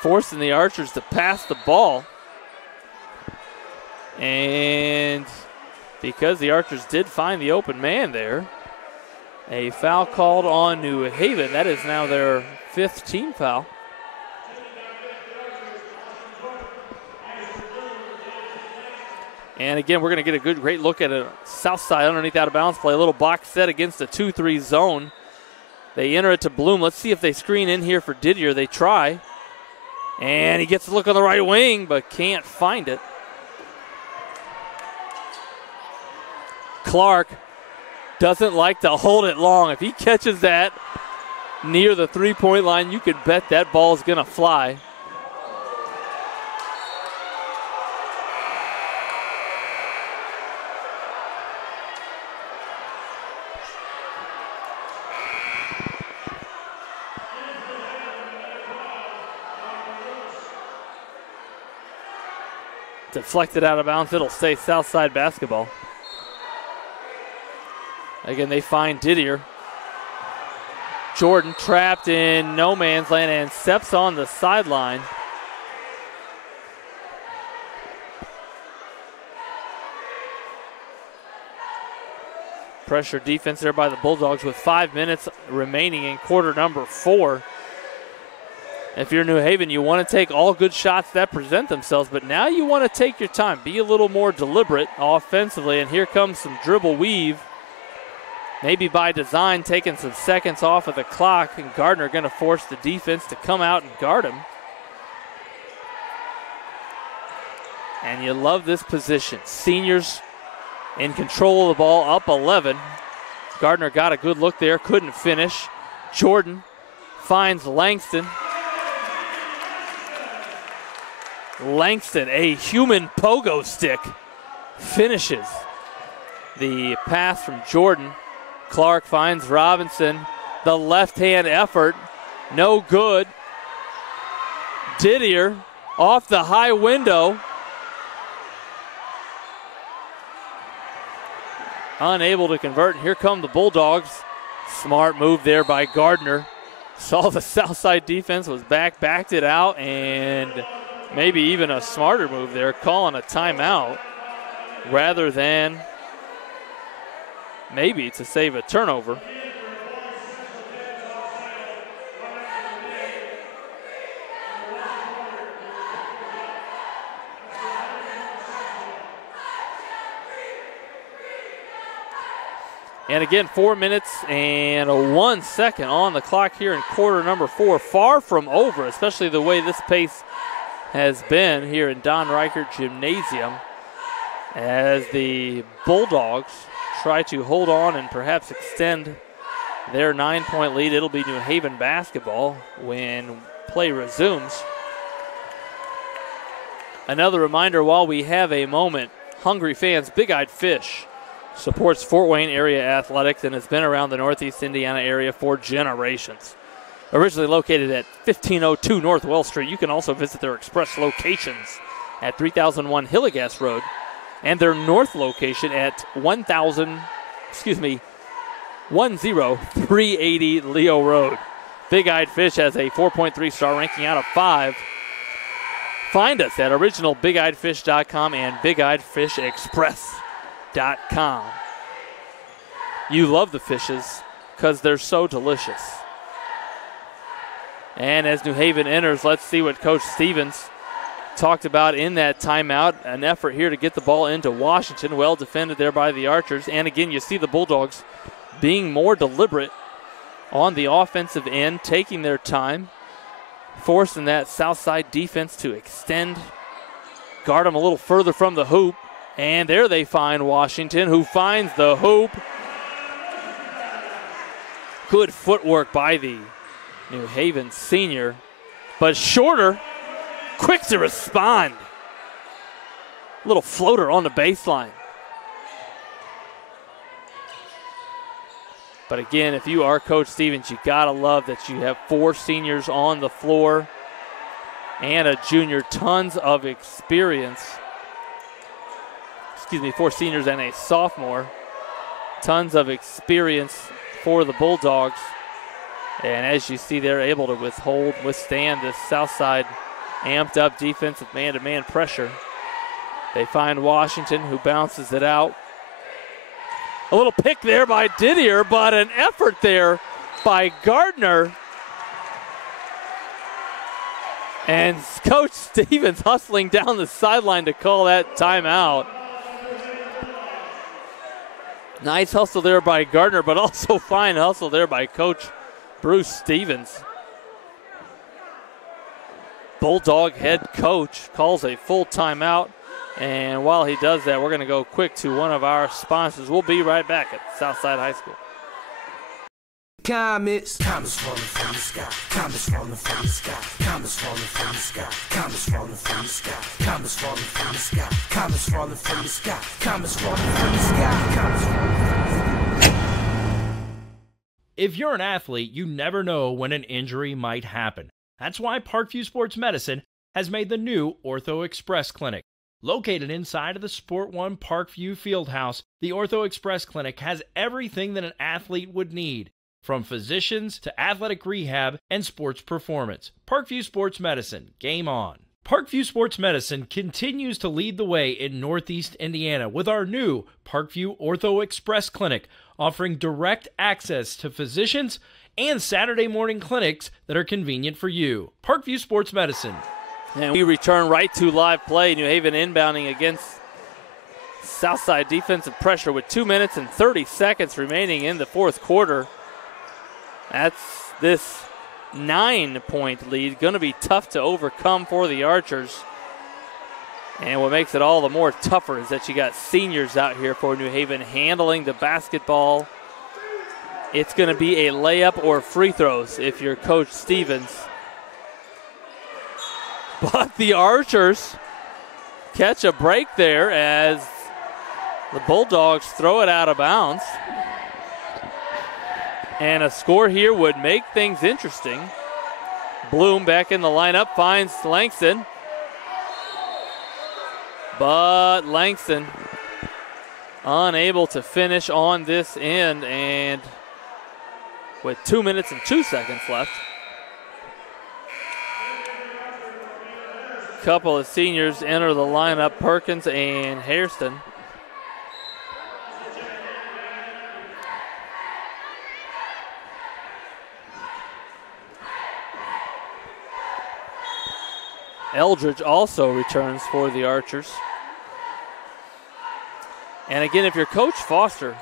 forcing the Archers to pass the ball. And because the Archers did find the open man there, a foul called on New Haven. That is now their 5th team foul. And again, we're going to get a great look at a south side underneath out of bounds play. A little box set against a 2-3 zone. They enter it to Bloom. Let's see if they screen in here for Didier. They try. And he gets a look on the right wing, but can't find it. Clark doesn't like to hold it long. If he catches that near the three-point line, you could bet that ball is going to fly. Deflected out of bounds. It'll stay Southside basketball. Again, they find Didier. Jordan trapped in no man's land and steps on the sideline. Pressure defense there by the Bulldogs with 5 minutes remaining in quarter number 4. If you're New Haven, you want to take all good shots that present themselves, but now you want to take your time, be a little more deliberate offensively, and here comes some dribble weave. Maybe by design, taking some seconds off of the clock, and Gardner going to force the defense to come out and guard him. And you love this position. Seniors in control of the ball, up 11. Gardner got a good look there, couldn't finish. Jordan finds Langston. Langston, a human pogo stick, finishes the pass from Jordan. Clark finds Robinson. The left-hand effort, no good. Didier off the high window. Unable to convert, and here come the Bulldogs. Smart move there by Gardner. Saw the Southside defense was backed it out, and maybe even a smarter move there, calling a timeout rather than maybe to save a turnover. And again, 4 minutes and 1 second on the clock here in quarter number 4. Far from over, especially the way this pace has been here in Don Reichert Gymnasium as the Bulldogs try to hold on and perhaps extend their 9-point lead. It'll be New Haven basketball when play resumes. Another reminder while we have a moment, hungry fans, Big Eyed Fish supports Fort Wayne area athletics and has been around the Northeast Indiana area for generations. Originally located at 1502 North Wells Street, you can also visit their express locations at 3001 Hillegas Road and their north location at 10380 Leo Road. Big Eyed Fish has a 4.3 star ranking out of 5. Find us at originalbigeyedfish.com and bigeyedfishexpress.com. You love the fishes because they're so delicious. And as New Haven enters, let's see what Coach Stevens talked about in that timeout. An effort here to get the ball into Washington. Well defended there by the Archers. And again, you see the Bulldogs being more deliberate on the offensive end, taking their time, forcing that Southside defense to extend, guard them a little further from the hoop. And there they find Washington, who finds the hoop. Good footwork by the New Haven senior, but shorter, quick to respond. Little floater on the baseline. But again, if you are Coach Stevens, you gotta love that you have 4 seniors on the floor and a junior, tons of experience. 4 seniors and a sophomore. Tons of experience for the Bulldogs. And as you see, they're able to withstand this Southside amped up defensive man-to-man pressure. They find Washington, who bounces it out. A little pick there by Didier, but an effort there by Gardner. And Coach Stevens hustling down the sideline to call that timeout. Nice hustle there by Gardner, but also fine hustle there by Coach Bruce Stevens. Bulldog head coach calls a full timeout. And while he does that, we're going to go quick to one of our sponsors. We'll be right back at Southside High School. Comets falling from the sky. Comets falling from the sky. Comets falling from the sky. Comets falling from the sky. Comets falling from the sky. Comets falling from the sky. Comets falling from the sky. Comets falling from the sky. If you're an athlete, you never know when an injury might happen. That's why Parkview Sports Medicine has made the new Ortho Express Clinic. Located inside of the Sport One Parkview Fieldhouse, the Ortho Express Clinic has everything that an athlete would need, from physicians to athletic rehab and sports performance. Parkview Sports Medicine, game on. Parkview Sports Medicine continues to lead the way in Northeast Indiana with our new Parkview Ortho Express Clinic, offering direct access to physicians and Saturday morning clinics that are convenient for you. Parkview Sports Medicine. And we return right to live play. New Haven inbounding against Southside defensive pressure with 2 minutes and 30 seconds remaining in the fourth quarter. That's this 9-point lead. Going to be tough to overcome for the Archers. And what makes it all the more tougher is that you got seniors out here for New Haven handling the basketball. It's going to be a layup or free throws if you're Coach Stevens. But the Archers catch a break there as the Bulldogs throw it out of bounds. And a score here would make things interesting. Bloom back in the lineup, finds Langston. But Langston unable to finish on this end, and with 2 minutes and 2 seconds left. Couple of seniors enter the lineup, Perkins and Hairston. Eldridge also returns for the Archers. And again, if you're Coach Foster,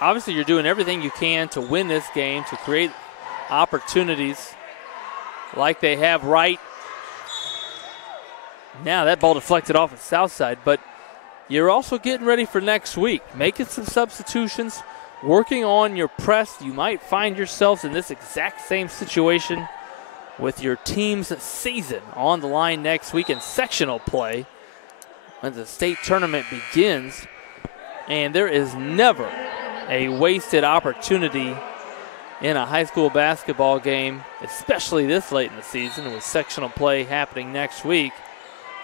obviously you're doing everything you can to win this game, to create opportunities like they have right now. That ball deflected off at Southside, but you're also getting ready for next week, making some substitutions, working on your press. You might find yourselves in this exact same situation with your team's season on the line next week in sectional play when the state tournament begins. And there is never a wasted opportunity in a high school basketball game, especially this late in the season with sectional play happening next week.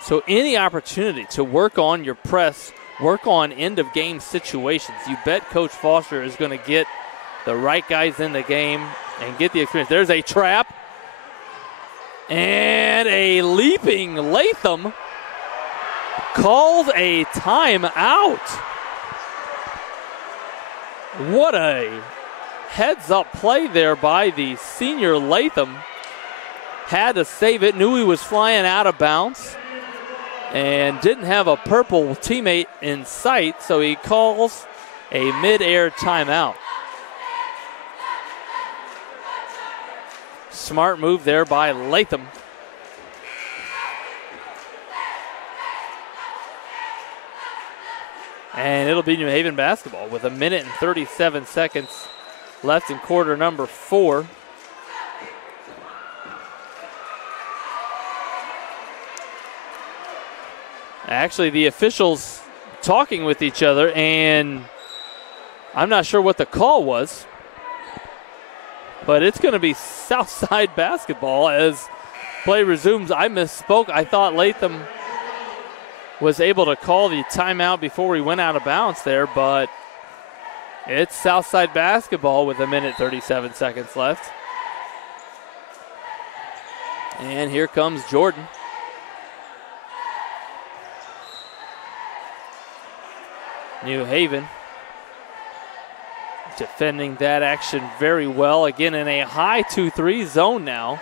So any opportunity to work on your press, work on end-of-game situations, you bet Coach Foster is going to get the right guys in the game and get the experience. There's a trap. And a leaping Latham calls a timeout. What a heads-up play there by the senior Latham. Had to save it, knew he was flying out of bounds, and didn't have a purple teammate in sight, so he calls a mid-air timeout. Smart move there by Latham. And it'll be New Haven basketball with 1 minute and 37 seconds left in quarter number 4. Actually, the officials talking with each other, and I'm not sure what the call was, but it's going to be Southside basketball as play resumes. I misspoke. I thought Latham was able to call the timeout before we went out of bounds there, but it's Southside basketball with 1 minute 37 seconds left. And here comes Jordan. New Haven defending that action very well. Again, in a high 2-3 zone now.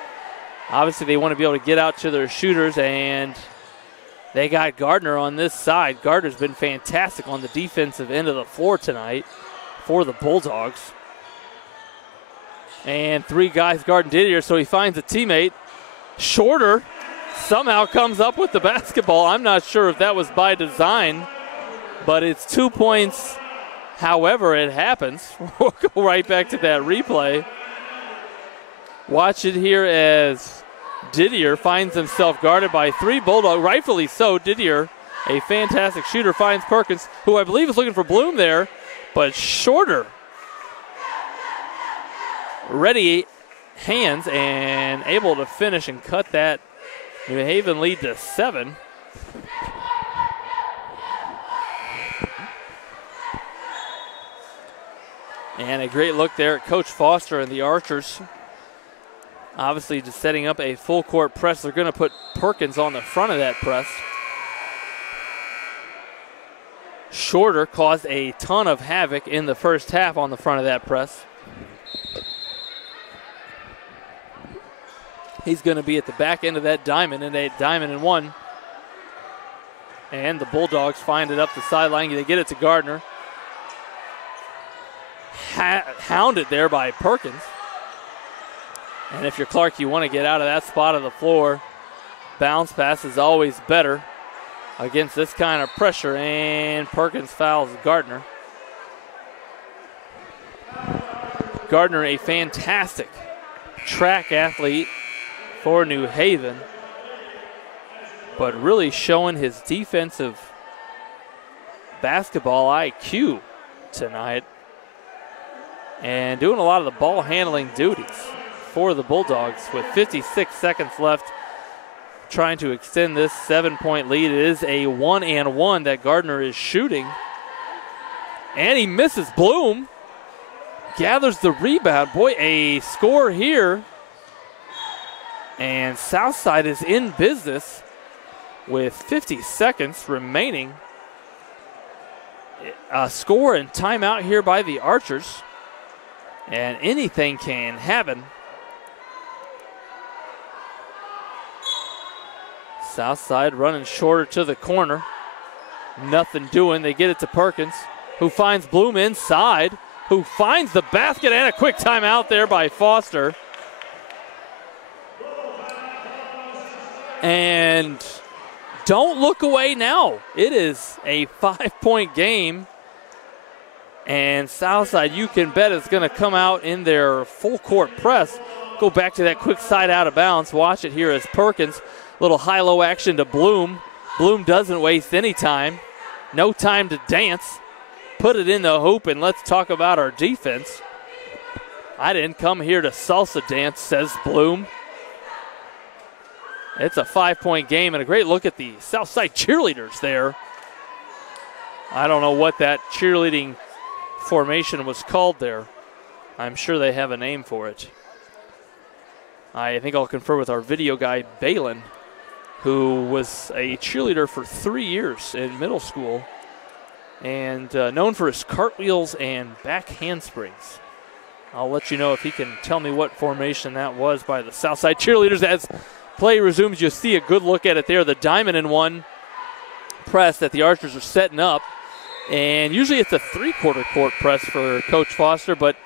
Obviously, they want to be able to get out to their shooters, and They got Gardner on this side. Gardner's been fantastic on the defensive end of the floor tonight for the Bulldogs. And 3 guys guarding Didier, so he finds a teammate. Shorter somehow comes up with the basketball. I'm not sure if that was by design, but it's 2 points. However it happens. We'll go right back to that replay. Watch it here as Didier finds himself guarded by 3 Bulldogs. Rightfully so. Didier, a fantastic shooter, finds Perkins, who I believe is looking for Bloom there, but Shorter. Ready hands and able to finish and cut that New Haven lead to 7. And a great look there at Coach Foster and the Archers. Obviously just setting up a full court press. They're going to put Perkins on the front of that press. Shorter caused a ton of havoc in the first half on the front of that press. He's going to be at the back end of that diamond, and a diamond and 1. And the Bulldogs find it up the sideline. They get it to Gardner. Hounded there by Perkins. And if you're Clark, you want to get out of that spot of the floor. Bounce pass is always better against this kind of pressure, and Perkins fouls Gardner. Gardner, a fantastic track athlete for New Haven, but really showing his defensive basketball IQ tonight and doing a lot of the ball handling duties for the Bulldogs with 56 seconds left, trying to extend this 7-point lead. It is a 1-and-1 that Gardner is shooting, and he misses. Bloom gathers the rebound. Boy, a score here, and Southside is in business with 50 seconds remaining. A score and timeout here by the Archers, and anything can happen. Southside running shorter to the corner. Nothing doing. They get it to Perkins, who finds Bloom inside, who finds the basket, and a quick timeout there by Foster. And don't look away now. It is a 5-point game. And Southside, you can bet, is going to come out in their full court press. Go back to that quick side out of bounds. Watch it here as Perkins, little high-low action to Bloom. Bloom doesn't waste any time. No time to dance. Put it in the hoop, and let's talk about our defense. I didn't come here to salsa dance, says Bloom. It's a 5-point game, and a great look at the Southside cheerleaders there. I don't know what that cheerleading formation was called there. I'm sure they have a name for it. I think I'll confer with our video guy, Balin, who was a cheerleader for 3 years in middle school and known for his cartwheels and back handsprings. I'll let you know if he can tell me what formation that was by the Southside cheerleaders. As play resumes, you'll see a good look at it there. The diamond and 1 press that the Archers are setting up. And usually it's a 3/4 court press for Coach Foster, but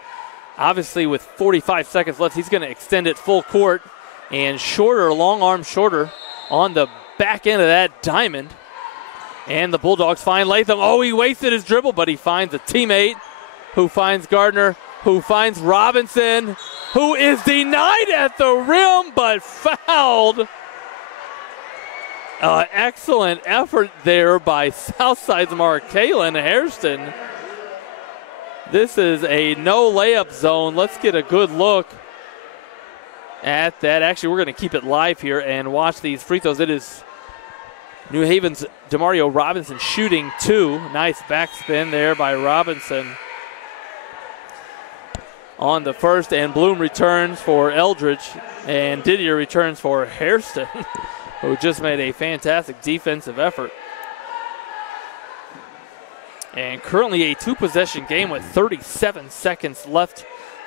obviously with 45 seconds left, he's going to extend it full court. And Shorter, long arm Shorter, on the back end of that diamond. And the Bulldogs find Latham. Oh, he wasted his dribble, but he finds a teammate who finds Gardner, who finds Robinson, who is denied at the rim but fouled. Excellent effort there by Southside's Markaylin Hairston. This is a no layup zone. Let's get a good look at that. Actually, we're going to keep it live here and watch these free throws. It is New Haven's DeMario Robinson shooting 2. Nice backspin there by Robinson on the first, and Bloom returns for Eldridge, and Didier returns for Hairston, who just made a fantastic defensive effort. And currently a 2-possession game with 37 seconds left.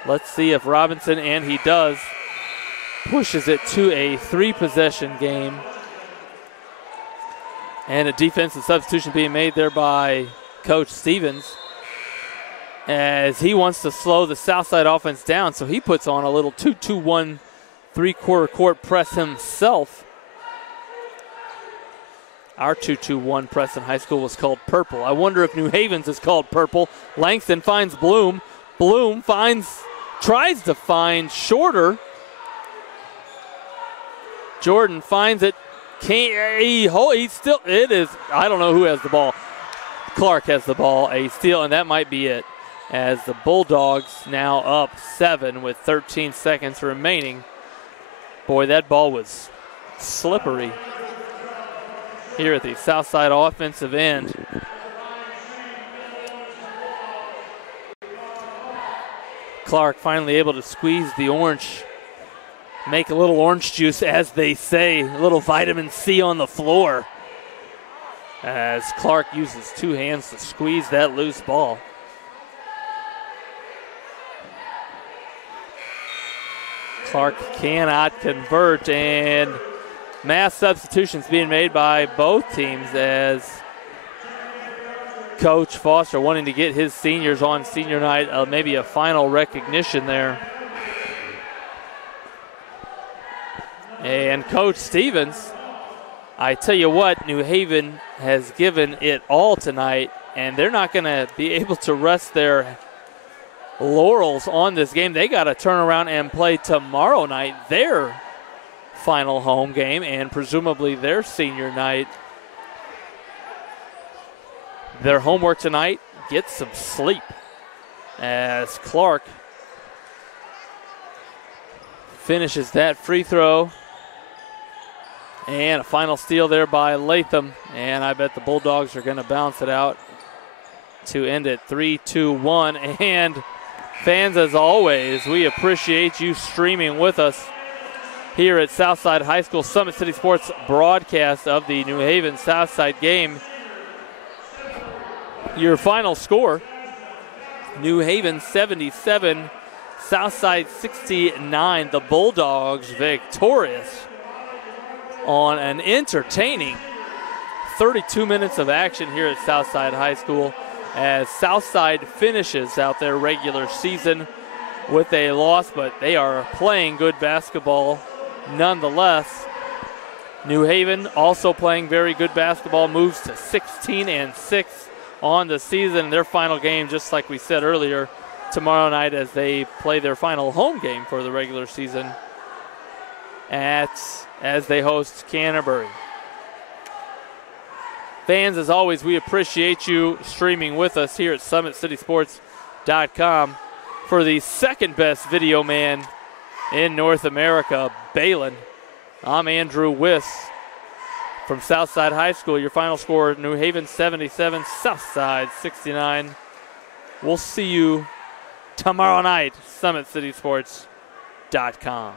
Let's see if Robinson, and he does, pushes it to a 3-possession game. And a defensive substitution being made there by Coach Stevens, as he wants to slow the Southside offense down, so he puts on a little 2-2-1 three-quarter court press himself. Our 2-2-1 press in high school was called purple. I wonder if New Haven's is called purple. Langston finds Bloom. Bloom tries to find Shorter. Jordan finds it. He's still, it is, I don't know who has the ball. Clark has the ball, a steal, and that might be it, as the Bulldogs now up 7 with 13 seconds remaining. Boy, that ball was slippery here at the Southside offensive end. Clark finally able to squeeze the orange, make a little orange juice, as they say, a little vitamin C on the floor, as Clark uses 2 hands to squeeze that loose ball. Clark cannot convert, and mass substitutions being made by both teams, as Coach Foster wanting to get his seniors on senior night, maybe a final recognition there. And Coach Stevens, I tell you what, New Haven has given it all tonight, and they're not going to be able to rest their laurels on this game. They got to turn around and play tomorrow night, their final home game, and presumably their senior night. Their homework tonight, get some sleep, as Clark finishes that free throw. And a final steal there by Latham, and I bet the Bulldogs are going to bounce it out to end it 3-2-1. And fans, as always, we appreciate you streaming with us here at Southside High School Summit City Sports broadcast of the New Haven Southside game. Your final score, New Haven 77, Southside 69. The Bulldogs victorious on an entertaining 32 minutes of action here at Southside High School, as Southside finishes out their regular season with a loss, but they are playing good basketball nonetheless. New Haven also playing very good basketball, moves to 16-6 on the season. Their final game, just like we said earlier, tomorrow night, as they play their final home game for the regular season as they host Canterbury. Fans, as always, we appreciate you streaming with us here at SummitCitySports.com. For the second best video man in North America, Balin, I'm Andrew Wiss from Southside High School. Your final score, New Haven 77, Southside 69. We'll see you tomorrow night, SummitCitySports.com.